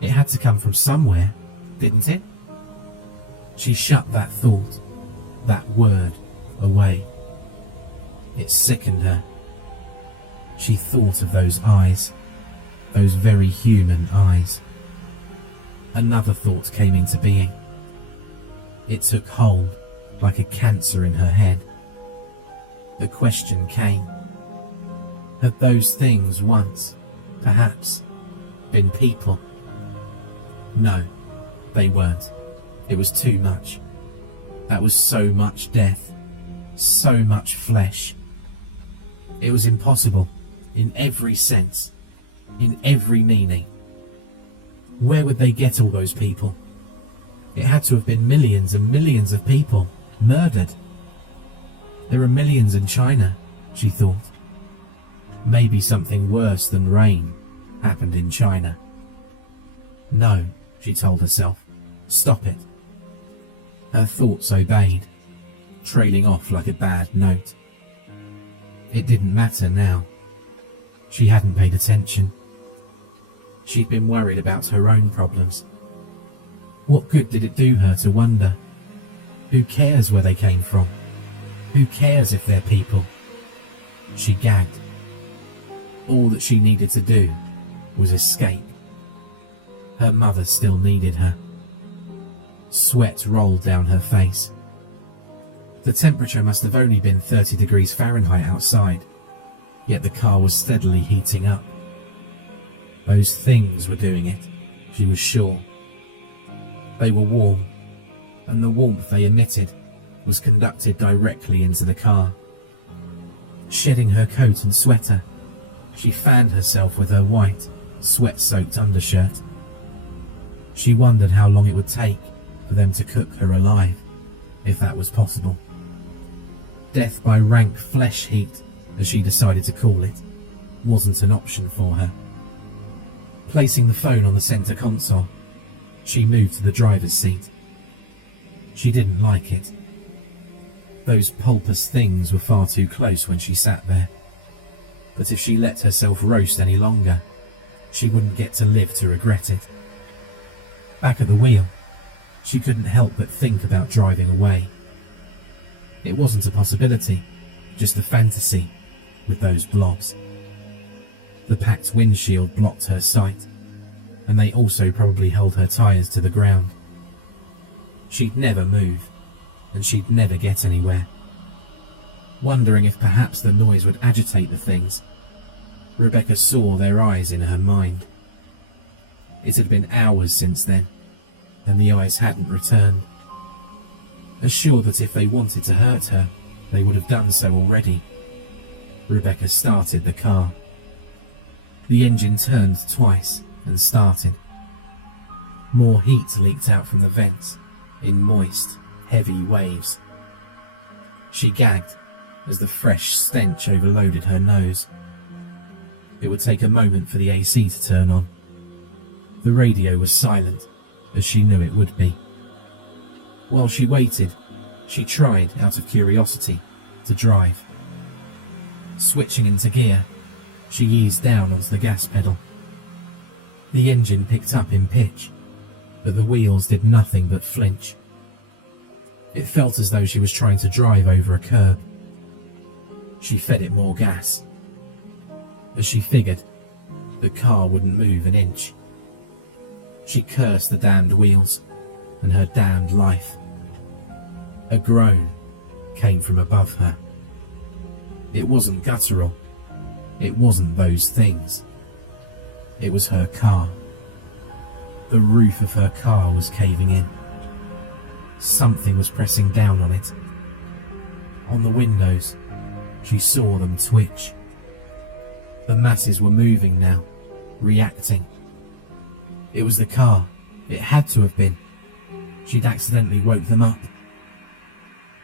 It had to come from somewhere, didn't it? She shut that thought, that word, away. It sickened her. She thought of those eyes, those very human eyes. Another thought came into being. It took hold like a cancer in her head. The question came. Had those things once, perhaps, been people? No, they weren't. It was too much. That was so much death, so much flesh. It was impossible, in every sense, in every meaning. Where would they get all those people? It had to have been millions and millions of people, murdered. There are millions in China, she thought. Maybe something worse than rain happened in China. No, she told herself. Stop it. Her thoughts obeyed, trailing off like a bad note. It didn't matter now. She hadn't paid attention. She'd been worried about her own problems. What good did it do her to wonder? Who cares where they came from? Who cares if they're people? She gagged. All that she needed to do was escape. Her mother still needed her. Sweat rolled down her face. The temperature must have only been 30 degrees Fahrenheit outside, yet the car was steadily heating up. Those things were doing it, she was sure. They were warm, and the warmth they emitted was conducted directly into the car. Shedding her coat and sweater, she fanned herself with her white, sweat-soaked undershirt. She wondered how long it would take for them to cook her alive, if that was possible. Death by rank flesh heat, as she decided to call it, wasn't an option for her. Placing the phone on the center console, she moved to the driver's seat. She didn't like it. Those pulpous things were far too close when she sat there. But if she let herself roast any longer, she wouldn't get to live to regret it. Back at the wheel, she couldn't help but think about driving away. It wasn't a possibility, just a fantasy, with those blobs. The packed windshield blocked her sight, and they also probably held her tyres to the ground. She'd never move, and she'd never get anywhere. Wondering if perhaps the noise would agitate the things, Rebecca saw their eyes in her mind. It had been hours since then, and the eyes hadn't returned. Assured that if they wanted to hurt her, they would have done so already, Rebecca started the car. The engine turned twice and started. More heat leaked out from the vents in moist, heavy waves. She gagged as the fresh stench overloaded her nose. It would take a moment for the AC to turn on. The radio was silent, as she knew it would be. While she waited, she tried, out of curiosity, to drive. Switching into gear, she eased down onto the gas pedal. The engine picked up in pitch, but the wheels did nothing but flinch. It felt as though she was trying to drive over a curb. She fed it more gas. As she figured, the car wouldn't move an inch. She cursed the damned wheels and her damned life. A groan came from above her. It wasn't guttural. It wasn't those things. It was her car. The roof of her car was caving in. Something was pressing down on it. On the windows, she saw them twitch. The masses were moving now, reacting. It was the car. It had to have been. She'd accidentally woke them up.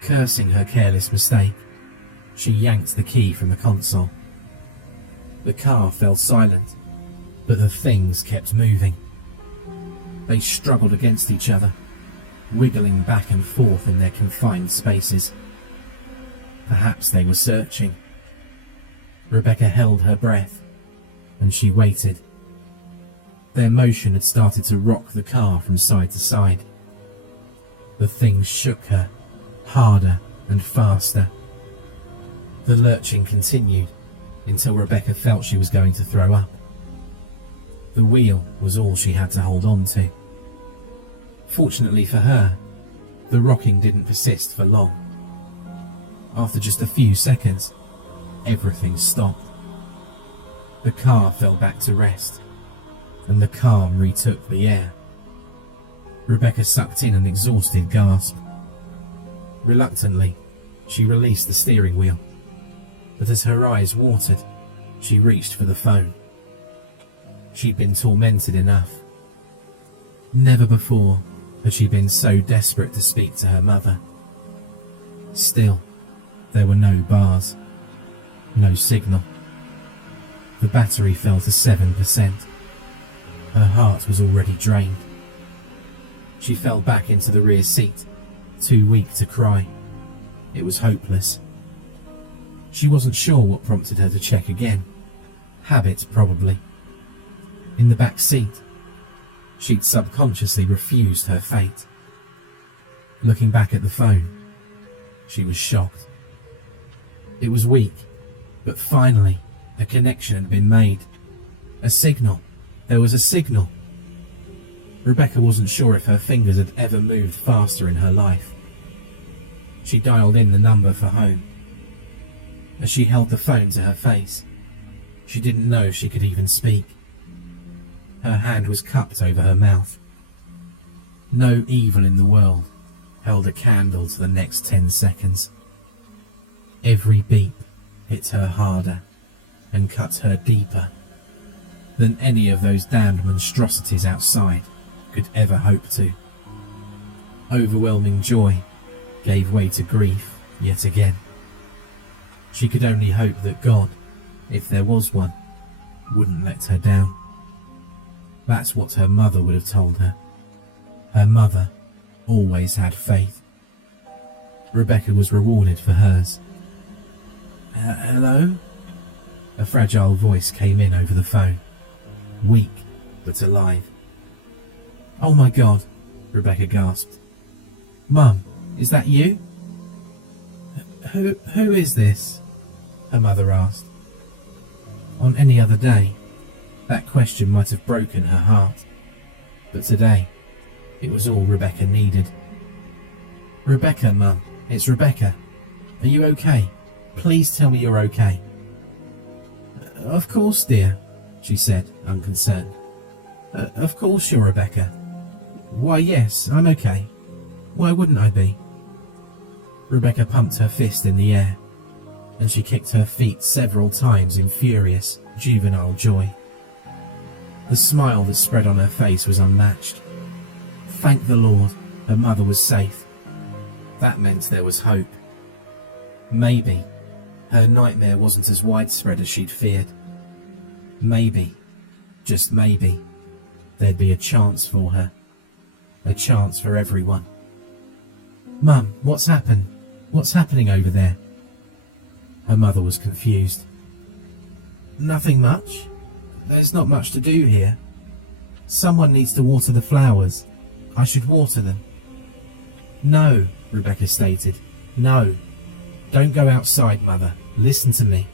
Cursing her careless mistake, she yanked the key from the console. The car fell silent, but the things kept moving. They struggled against each other, wiggling back and forth in their confined spaces. Perhaps they were searching. Rebecca held her breath, and she waited. Their motion had started to rock the car from side to side. The things shook her, harder and faster. The lurching continued until Rebecca felt she was going to throw up. The wheel was all she had to hold on to. Fortunately for her, the rocking didn't persist for long. After just a few seconds, everything stopped. The car fell back to rest, and the calm retook the air. Rebecca sucked in an exhausted gasp. Reluctantly, she released the steering wheel, but as her eyes watered, she reached for the phone. She'd been tormented enough. Never before had she been so desperate to speak to her mother. Still, there were no bars, no signal. The battery fell to 7%. Her heart was already drained. She fell back into the rear seat, too weak to cry. It was hopeless. She wasn't sure what prompted her to check again. Habit, probably. In the back seat, she'd subconsciously refused her fate. Looking back at the phone, she was shocked. It was weak, but finally a connection had been made. A signal. There was a signal. Rebecca wasn't sure if her fingers had ever moved faster in her life. She dialed in the number for home. As she held the phone to her face, she didn't know she could even speak. Her hand was cupped over her mouth. No evil in the world held a candle to the next 10 seconds. Every beep hit her harder and cut her deeper than any of those damned monstrosities outside could ever hope to. Overwhelming joy gave way to grief yet again. She could only hope that God, if there was one, wouldn't let her down. That's what her mother would have told her. Her mother always had faith. Rebecca was rewarded for hers. Hello? A fragile voice came in over the phone, weak but alive. Oh my God, Rebecca gasped. Mum, is that you? Who is this? Her mother asked. On any other day, that question might have broken her heart, but today, it was all Rebecca needed. Rebecca, Mum, it's Rebecca. Are you okay? Please tell me you're okay. Of course, dear, she said, unconcerned. Of course you're Rebecca. Why, yes, I'm okay. Why wouldn't I be? Rebecca pumped her fist in the air, and she kicked her feet several times in furious, juvenile joy. The smile that spread on her face was unmatched. Thank the Lord, her mother was safe. That meant there was hope. Maybe her nightmare wasn't as widespread as she'd feared. Maybe, just maybe, there'd be a chance for her. A chance for everyone. Mum, what's happened? What's happening over there? Her mother was confused. Nothing much. There's not much to do here. Someone needs to water the flowers. I should water them. No, Rebecca stated. No. Don't go outside, Mother. Listen to me.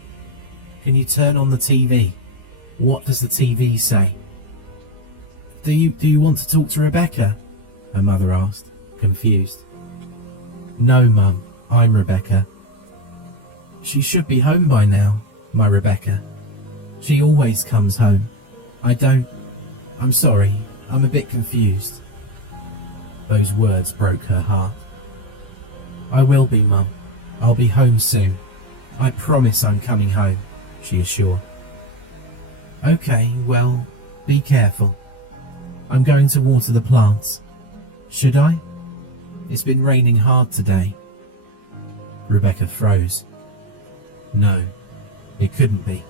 Can you turn on the TV? What does the TV say? Do you want to talk to Rebecca? Her mother asked, confused. No, Mum. I'm Rebecca. She should be home by now, my Rebecca. She always comes home. I'm sorry. I'm a bit confused. Those words broke her heart. I will be, Mum. I'll be home soon. I promise I'm coming home, she assured. Okay, well, be careful. I'm going to water the plants. Should I? It's been raining hard today. Rebecca froze. No, it couldn't be.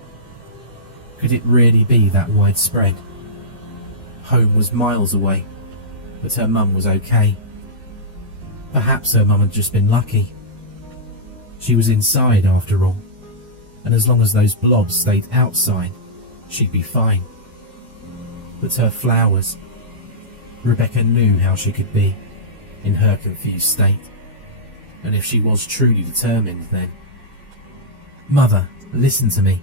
Could it really be that widespread? Home was miles away, but her mum was okay. Perhaps her mum had just been lucky. She was inside after all, and as long as those blobs stayed outside, she'd be fine. But her flowers, Rebecca knew how she could be in her confused state, and if she was truly determined then. Mother, listen to me.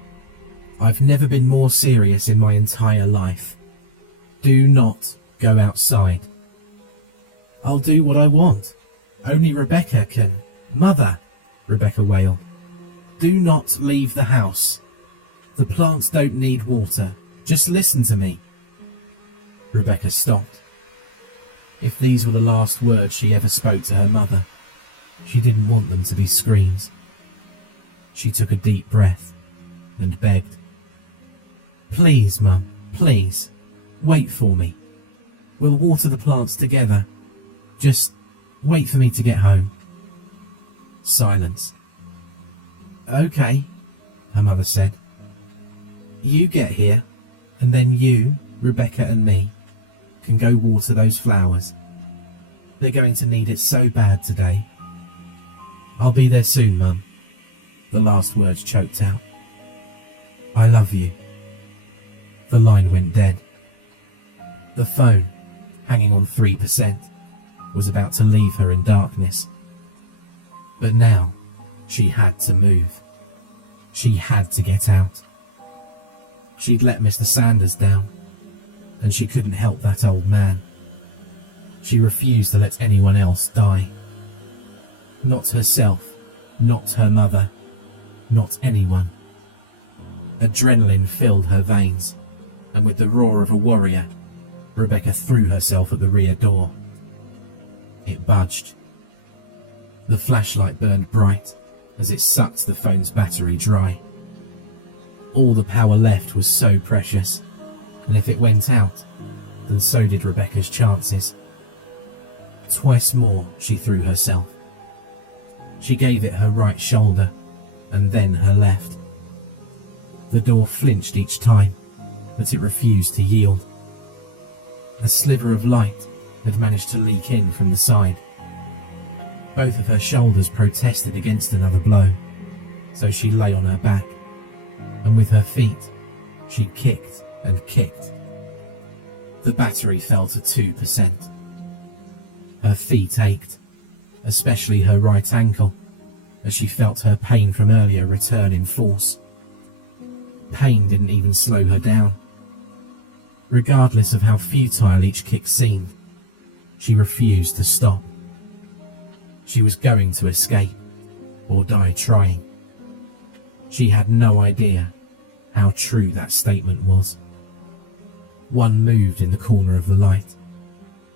I've never been more serious in my entire life. Do not go outside. I'll do what I want. Only Rebecca can. Mother, Rebecca wailed. Do not leave the house. The plants don't need water. Just listen to me. Rebecca stopped. If these were the last words she ever spoke to her mother, she didn't want them to be screams. She took a deep breath and begged. Please, Mum, please, wait for me. We'll water the plants together. Just wait for me to get home. Silence. Okay, her mother said. You get here, and then you, Rebecca and me, can go water those flowers. They're going to need it so bad today. I'll be there soon, Mum. The last words choked out. I love you. The line went dead. The phone, hanging on 3%, was about to leave her in darkness. But now, she had to move. She had to get out. She'd let Mr. Sanders down, and she couldn't help that old man. She refused to let anyone else die. Not herself, not her mother, not anyone. Adrenaline filled her veins, and with the roar of a warrior, Rebecca threw herself at the rear door. It budged. The flashlight burned bright as it sucked the phone's battery dry. All the power left was so precious, and if it went out, then so did Rebecca's chances. Twice more she threw herself. She gave it her right shoulder, and then her left. The door flinched each time, but it refused to yield. A sliver of light had managed to leak in from the side. Both of her shoulders protested against another blow, so she lay on her back, and with her feet, she kicked and kicked. The battery fell to 2%. Her feet ached, especially her right ankle, as she felt her pain from earlier return in force. Pain didn't even slow her down. Regardless of how futile each kick seemed, she refused to stop. She was going to escape, or die trying. She had no idea how true that statement was. One moved in the corner of the light,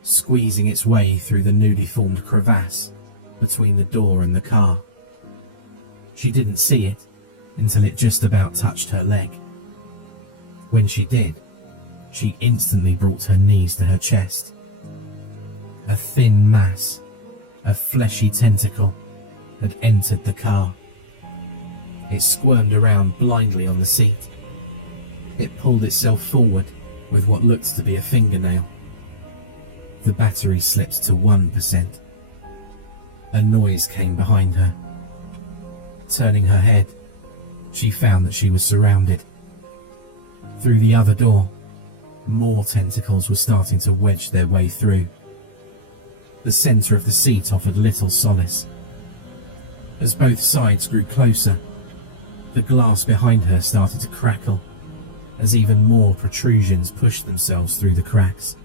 squeezing its way through the newly formed crevasse between the door and the car. She didn't see it until it just about touched her leg. When she did, she instantly brought her knees to her chest. A thin mass, a fleshy tentacle, had entered the car. It squirmed around blindly on the seat. It pulled itself forward with what looked to be a fingernail. The battery slipped to 1%. A noise came behind her. Turning her head, she found that she was surrounded. Through the other door, more tentacles were starting to wedge their way through. The centre of the seat offered little solace. As both sides grew closer, the glass behind her started to crackle, as even more protrusions pushed themselves through the cracks.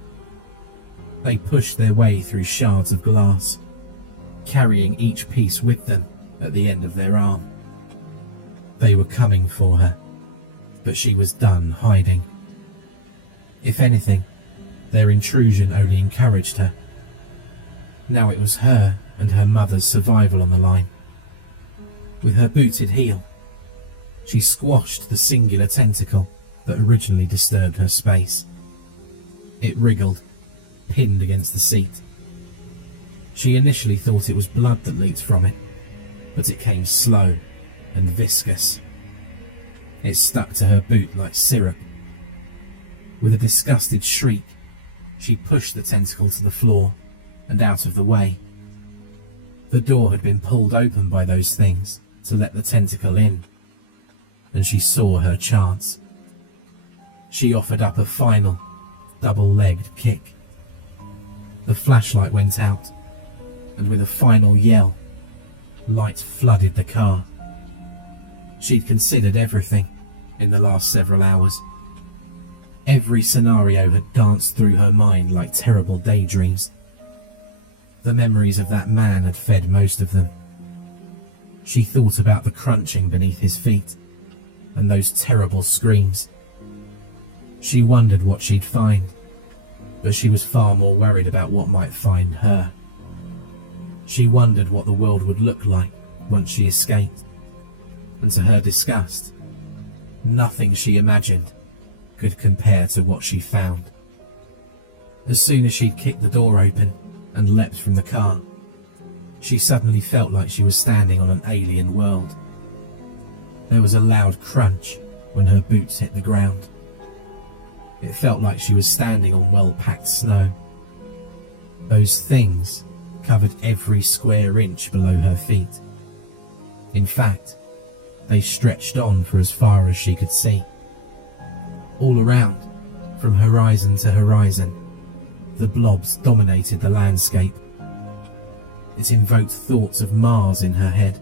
They pushed their way through shards of glass, carrying each piece with them at the end of their arm. They were coming for her, but she was done hiding. If anything, their intrusion only encouraged her. Now it was her and her mother's survival on the line. With her booted heel, she squashed the singular tentacle that originally disturbed her space. It wriggled, pinned against the seat. She initially thought it was blood that leaked from it, but it came slow and viscous. It stuck to her boot like syrup. With a disgusted shriek, she pushed the tentacle to the floor and out of the way. The door had been pulled open by those things to let the tentacle in, and she saw her chance. She offered up a final, double-legged kick. The flashlight went out, and with a final yell, light flooded the car. She'd considered everything in the last several hours. Every scenario had danced through her mind like terrible daydreams. The memories of that man had fed most of them. She thought about the crunching beneath his feet, and those terrible screams. She wondered what she'd find, but she was far more worried about what might find her. She wondered what the world would look like once she escaped, and to her disgust, nothing she imagined could compare to what she found. As soon as she'd kicked the door open and leapt from the car, she suddenly felt like she was standing on an alien world. There was a loud crunch when her boots hit the ground. It felt like she was standing on well-packed snow. Those things covered every square inch below her feet. In fact, they stretched on for as far as she could see. All around, from horizon to horizon, the blobs dominated the landscape. It invoked thoughts of Mars in her head.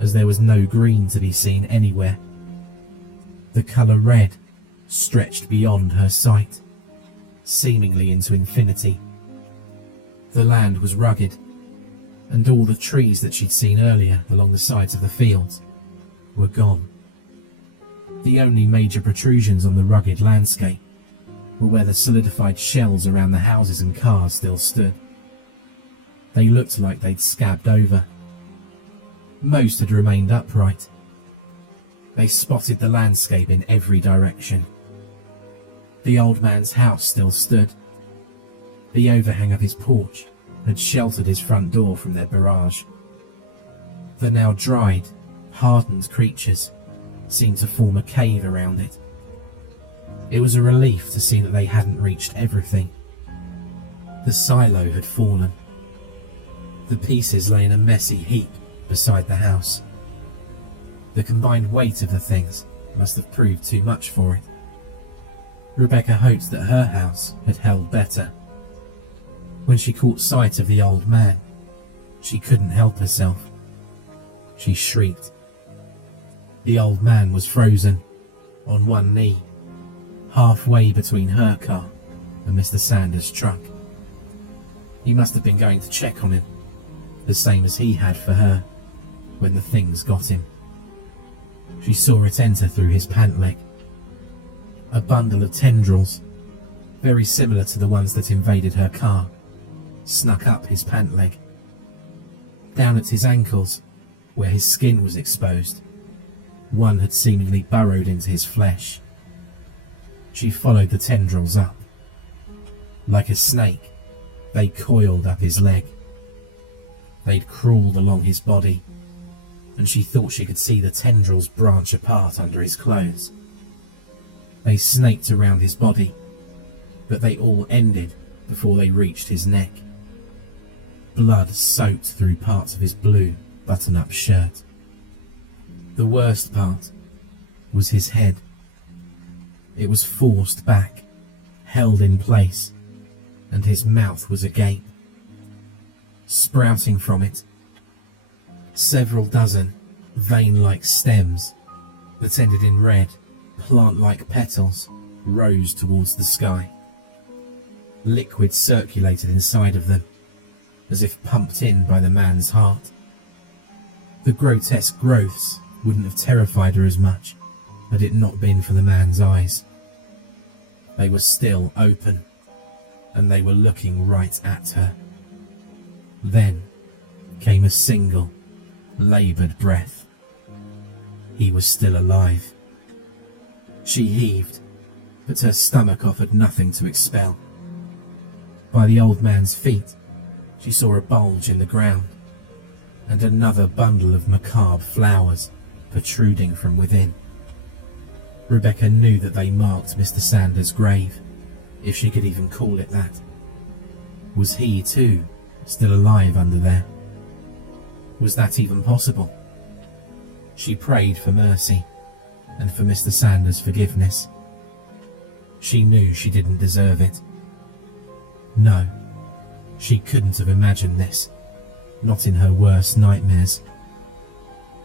as there was no green to be seen anywhere. The colour red stretched beyond her sight, seemingly into infinity. The land was rugged, and all the trees that she'd seen earlier along the sides of the fields were gone. The only major protrusions on the rugged landscape were where the solidified shells around the houses and cars still stood. They looked like they'd scabbed over. Most had remained upright. They spotted the landscape in every direction. The old man's house still stood. The overhang of his porch had sheltered his front door from their barrage. The now dried, hardened creatures seemed to form a cave around it. It was a relief to see that they hadn't reached everything. The silo had fallen. The pieces lay in a messy heap beside the house. The combined weight of the things must have proved too much for it. Rebecca hoped that her house had held better. When she caught sight of the old man, she couldn't help herself. She shrieked. The old man was frozen, on one knee, halfway between her car and Mr. Sanders' truck. He must have been going to check on him, the same as he had for her, when the things got him. She saw it enter through his pant leg. A bundle of tendrils, very similar to the ones that invaded her car, snuck up his pant leg. Down at his ankles, where his skin was exposed, one had seemingly burrowed into his flesh. She followed the tendrils up. Like a snake, they coiled up his leg. They'd crawled along his body, and she thought she could see the tendrils branch apart under his clothes. They snaked around his body, but they all ended before they reached his neck. Blood soaked through parts of his blue button-up shirt. The worst part was his head. It was forced back, held in place, and his mouth was agape. Sprouting from it, several dozen vein-like stems that ended in red, plant-like petals rose towards the sky. Liquid circulated inside of them, as if pumped in by the man's heart. The grotesque growths wouldn't have terrified her as much had it not been for the man's eyes. They were still open, and they were looking right at her. Then came a single, laboured breath. He was still alive. She heaved, but her stomach offered nothing to expel. By the old man's feet, she saw a bulge in the ground, and another bundle of macabre flowers protruding from within. Rebecca knew that they marked Mr. Sanders' grave, if she could even call it that. Was he, too, still alive under there? Was that even possible? She prayed for mercy, and for Mr. Sanders' forgiveness. She knew she didn't deserve it. No, she couldn't have imagined this, not in her worst nightmares.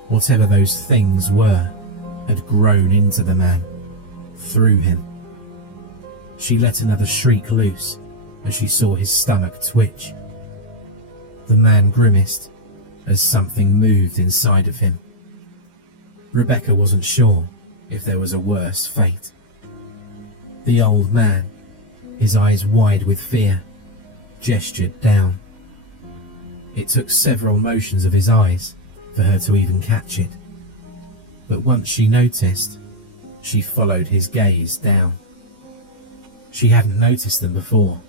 Whatever those things were had grown into the man, through him. She let another shriek loose as she saw his stomach twitch. The man grimaced as something moved inside of him. Rebecca wasn't sure if there was a worse fate. The old man, his eyes wide with fear, gestured down. It took several motions of his eyes for her to even catch it, but once she noticed, she followed his gaze down. She hadn't noticed them before,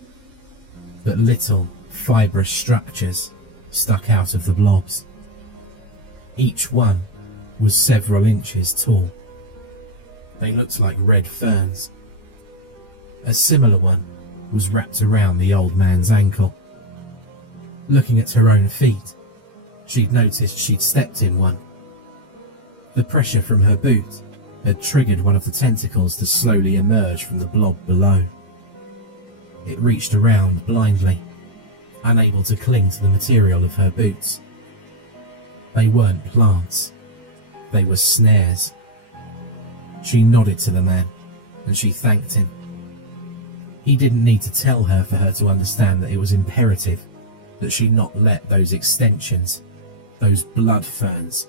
but little, fibrous structures stuck out of the blobs. Each one was several inches tall. They looked like red ferns. A similar one was wrapped around the old man's ankle. Looking at her own feet, she'd noticed she'd stepped in one. The pressure from her boot had triggered one of the tentacles to slowly emerge from the blob below. It reached around blindly, unable to cling to the material of her boots. They weren't plants, They were snares. She nodded to the man, and she thanked him. He didn't need to tell her for her to understand that it was imperative that she not let those extensions, those blood ferns,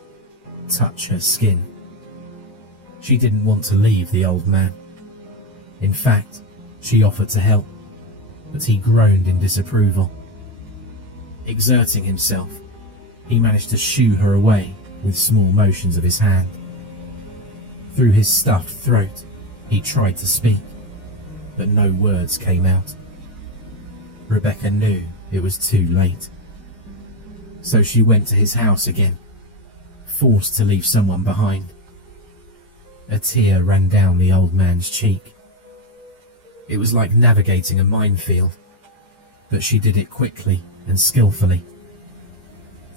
touch her skin. She didn't want to leave the old man. In fact, she offered to help, but he groaned in disapproval. Exerting himself, he managed to shoo her away with small motions of his hand. Through his stuffed throat, he tried to speak, but no words came out. Rebecca knew it was too late. So she went to his house again, forced to leave someone behind. A tear ran down the old man's cheek. It was like navigating a minefield, but she did it quickly and skillfully.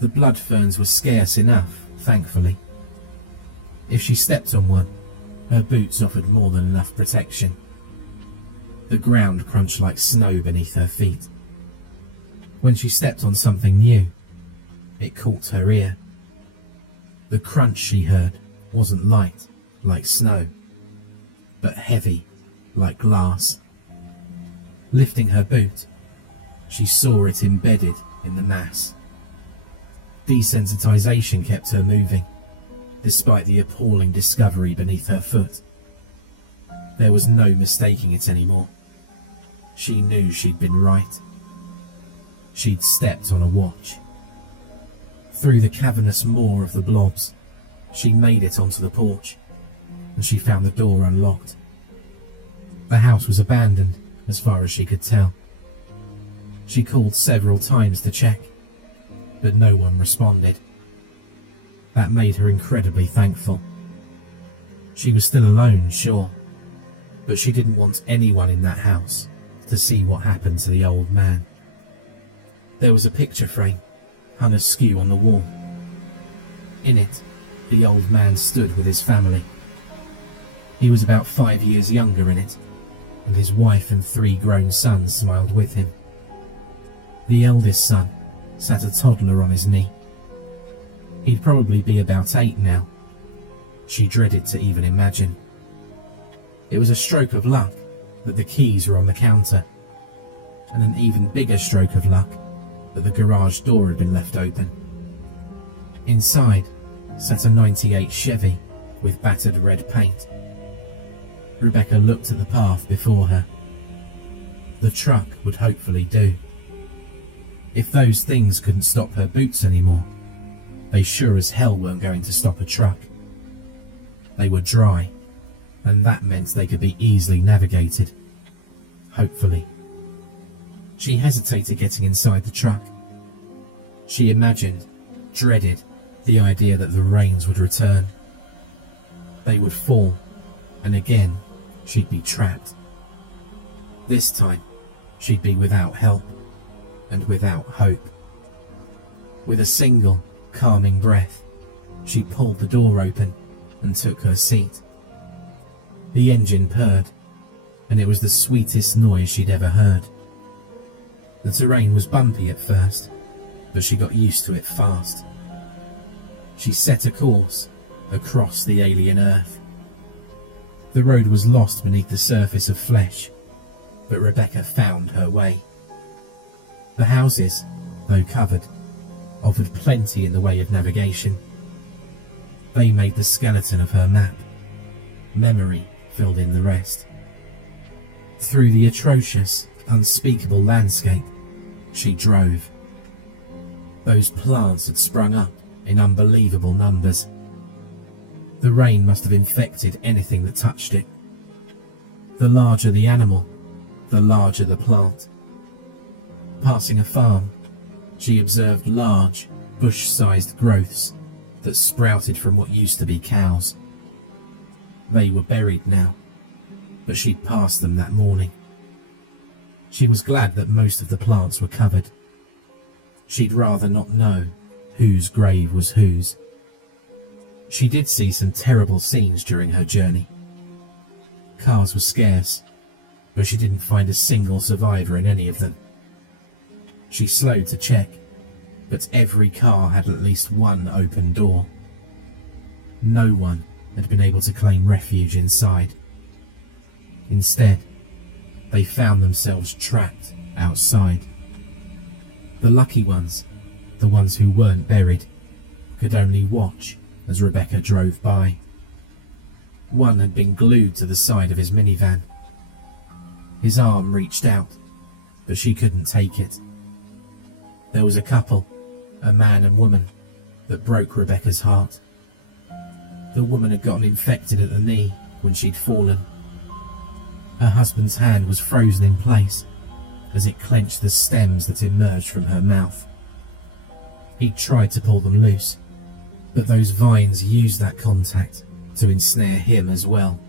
The blood ferns were scarce enough, thankfully. If she stepped on one, her boots offered more than enough protection. The ground crunched like snow beneath her feet. When she stepped on something new, it caught her ear. The crunch she heard wasn't light, like snow, but heavy, like glass. Lifting her boot, she saw it embedded in the mass. Desensitization kept her moving, despite the appalling discovery beneath her foot. There was no mistaking it anymore. She knew she'd been right. She'd stepped on a watch. Through the cavernous maw of the blobs, she made it onto the porch, and she found the door unlocked. The house was abandoned, as far as she could tell. She called several times to check, but no one responded. That made her incredibly thankful. She was still alone, sure, but she didn't want anyone in that house to see what happened to the old man. There was a picture frame hung askew on the wall. In it, the old man stood with his family. He was about 5 years younger in it, and his wife and 3 grown sons smiled with him. The eldest son sat a toddler on his knee. He'd probably be about 8 now. She dreaded to even imagine. It was a stroke of luck that the keys were on the counter, and an even bigger stroke of luck that the garage door had been left open. Inside sat a '98 Chevy with battered red paint. Rebecca looked at the path before her. The truck would hopefully do. If those things couldn't stop her boots anymore, they sure as hell weren't going to stop a truck. They were dry, and that meant they could be easily navigated. Hopefully. She hesitated getting inside the truck. She imagined, dreaded, the idea that the rains would return. They would fall, and again, she'd be trapped. This time, she'd be without help, and without hope. With a single, calming breath, she pulled the door open and took her seat. The engine purred, and it was the sweetest noise she'd ever heard. The terrain was bumpy at first, but she got used to it fast. She set a course across the alien Earth. The road was lost beneath the surface of flesh, but Rebecca found her way. The houses, though covered, offered plenty in the way of navigation. They made the skeleton of her map. Memory filled in the rest. Through the atrocious, unspeakable landscape, she drove. Those plants had sprung up in unbelievable numbers. The rain must have infected anything that touched it. The larger the animal, the larger the plant. Passing a farm, she observed large, bush-sized growths that sprouted from what used to be cows. They were buried now, but she'd passed them that morning. She was glad that most of the plants were covered. She'd rather not know whose grave was whose. She did see some terrible scenes during her journey. Cars were scarce, but she didn't find a single survivor in any of them. She slowed to check, but every car had at least one open door. No one had been able to claim refuge inside. Instead, they found themselves trapped outside. The lucky ones, the ones who weren't buried, could only watch as Rebecca drove by. One had been glued to the side of his minivan. His arm reached out, but she couldn't take it. There was a couple, a man and woman, that broke Rebecca's heart. The woman had gotten infected at the knee when she'd fallen. Her husband's hand was frozen in place as it clenched the stems that emerged from her mouth. He tried to pull them loose, but those vines used that contact to ensnare him as well.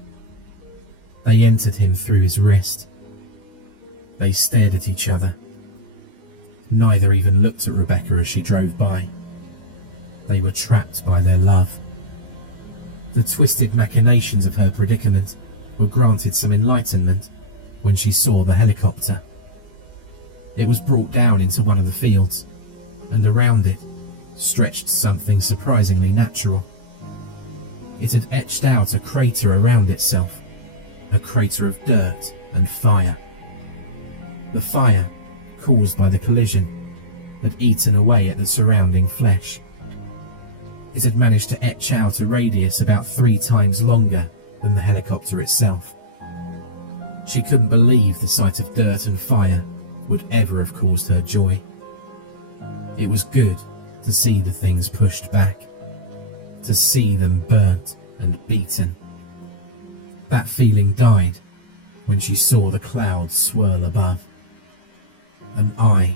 They entered him through his wrist. They stared at each other. Neither even looked at Rebecca as she drove by. They were trapped by their love. The twisted machinations of her predicament were granted some enlightenment when she saw the helicopter. It was brought down into one of the fields, and around it stretched something surprisingly natural. It had etched out a crater around itself, a crater of dirt and fire. The fire, caused by the collision, had eaten away at the surrounding flesh. It had managed to etch out a radius about 3 times longer than the helicopter itself. She couldn't believe the sight of dirt and fire would ever have caused her joy. It was good to see the things pushed back, to see them burnt and beaten. That feeling died when she saw the clouds swirl above. An eye,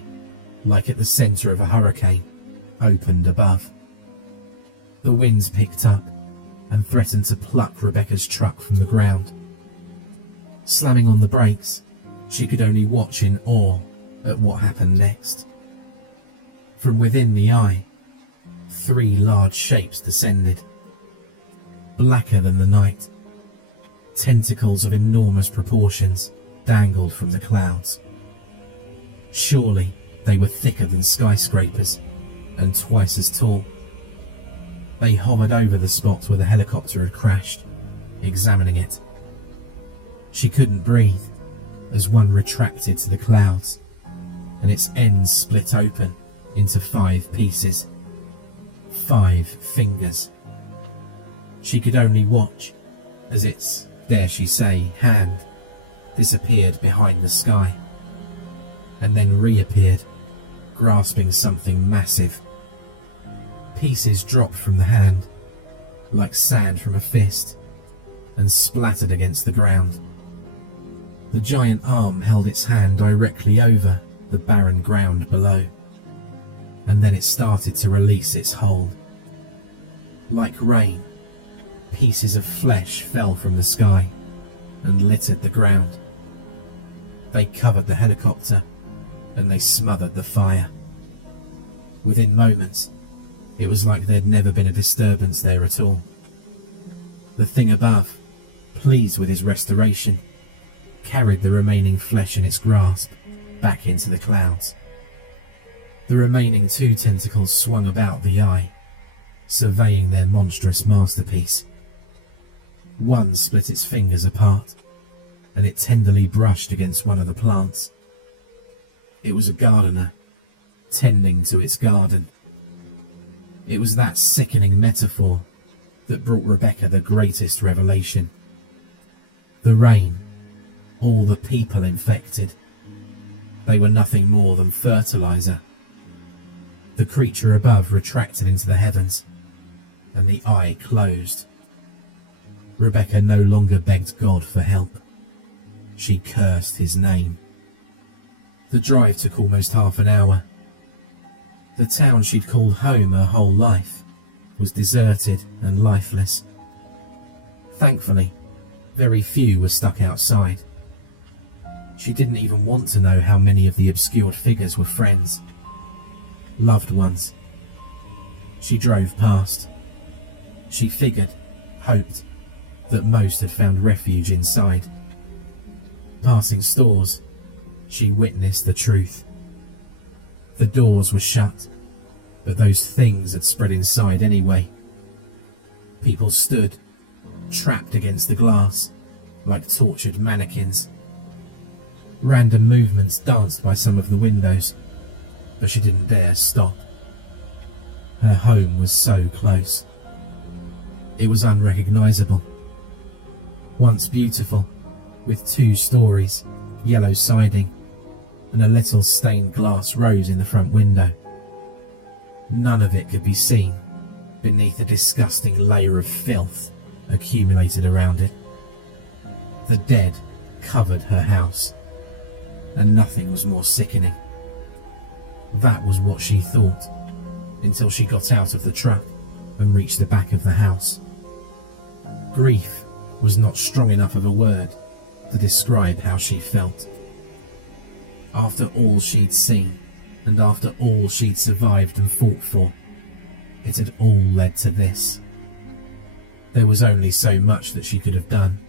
like at the centre of a hurricane, opened above. The winds picked up and threatened to pluck Rebecca's truck from the ground. Slamming on the brakes, she could only watch in awe at what happened next. From within the eye, 3 large shapes descended. Blacker than the night, tentacles of enormous proportions dangled from the clouds. Surely they were thicker than skyscrapers and twice as tall. They hovered over the spot where the helicopter had crashed, examining it. She couldn't breathe as one retracted to the clouds, and its ends split open into 5 pieces. 5 fingers. She could only watch as its, dare she say, hand disappeared behind the sky, and then reappeared, grasping something massive. Pieces dropped from the hand, like sand from a fist, and splattered against the ground. The giant arm held its hand directly over the barren ground below, and then it started to release its hold. Like rain, pieces of flesh fell from the sky and littered the ground. They covered the helicopter, and they smothered the fire. Within moments, it was like there'd never been a disturbance there at all. The thing above, pleased with his restoration, carried the remaining flesh in its grasp back into the clouds. The remaining 2 tentacles swung about the eye, surveying their monstrous masterpiece. One split its fingers apart, and it tenderly brushed against one of the plants. It was a gardener, tending to its garden. It was that sickening metaphor that brought Rebecca the greatest revelation. The rain, all the people infected, they were nothing more than fertilizer. The creature above retracted into the heavens, and the eye closed. Rebecca no longer begged God for help. She cursed his name. The drive took almost half an hour. The town she'd called home her whole life was deserted and lifeless. Thankfully, very few were stuck outside. She didn't even want to know how many of the obscured figures were friends, loved ones. She drove past. She figured, hoped, that most had found refuge inside. Passing stores, she witnessed the truth. The doors were shut, but those things had spread inside anyway. People stood, trapped against the glass, like tortured mannequins. Random movements danced by some of the windows, but she didn't dare stop. Her home was so close. It was unrecognisable. Once beautiful, with 2 stories, yellow siding, and a little stained glass rose in the front window. None of it could be seen beneath a disgusting layer of filth accumulated around it. The dead covered her house, and nothing was more sickening. That was what she thought, until she got out of the truck and reached the back of the house. Grief was not strong enough of a word to describe how she felt. After all she'd seen, and after all she'd survived and fought for, it had all led to this. There was only so much that she could have done.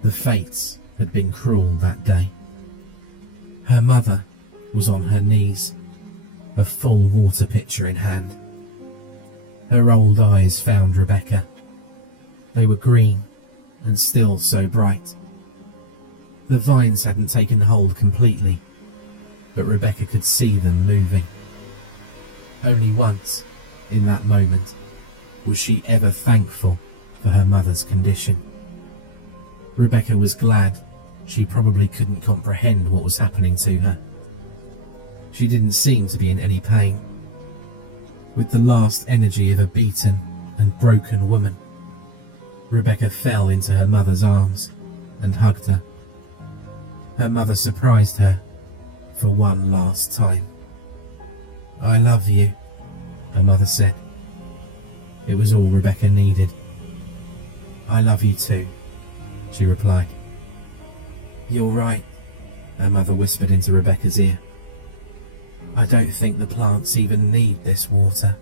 The fates had been cruel that day. Her mother was on her knees, a full water pitcher in hand. Her old eyes found Rebecca. They were green and still so bright. The vines hadn't taken hold completely, but Rebecca could see them moving. Only once, in that moment, was she ever thankful for her mother's condition. Rebecca was glad she probably couldn't comprehend what was happening to her. She didn't seem to be in any pain. With the last energy of a beaten and broken woman, Rebecca fell into her mother's arms and hugged her. Her mother surprised her for one last time. "I love you," her mother said. It was all Rebecca needed. "I love you too," she replied. "You're right," her mother whispered into Rebecca's ear. "I don't think the plants even need this water."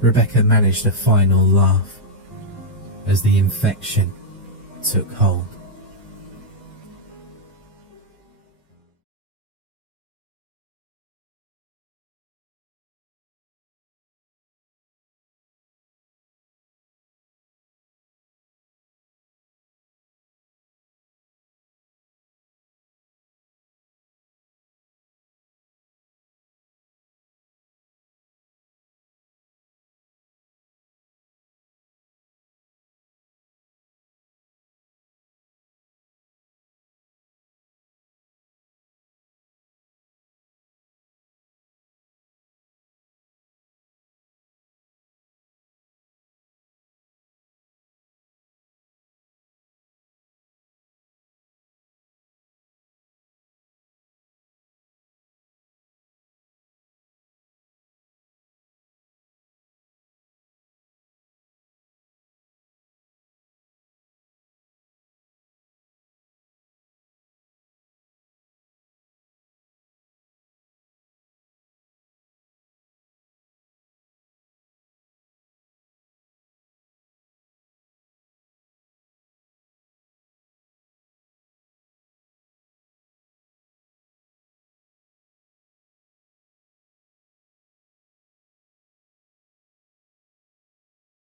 Rebecca managed a final laugh as the infection took hold.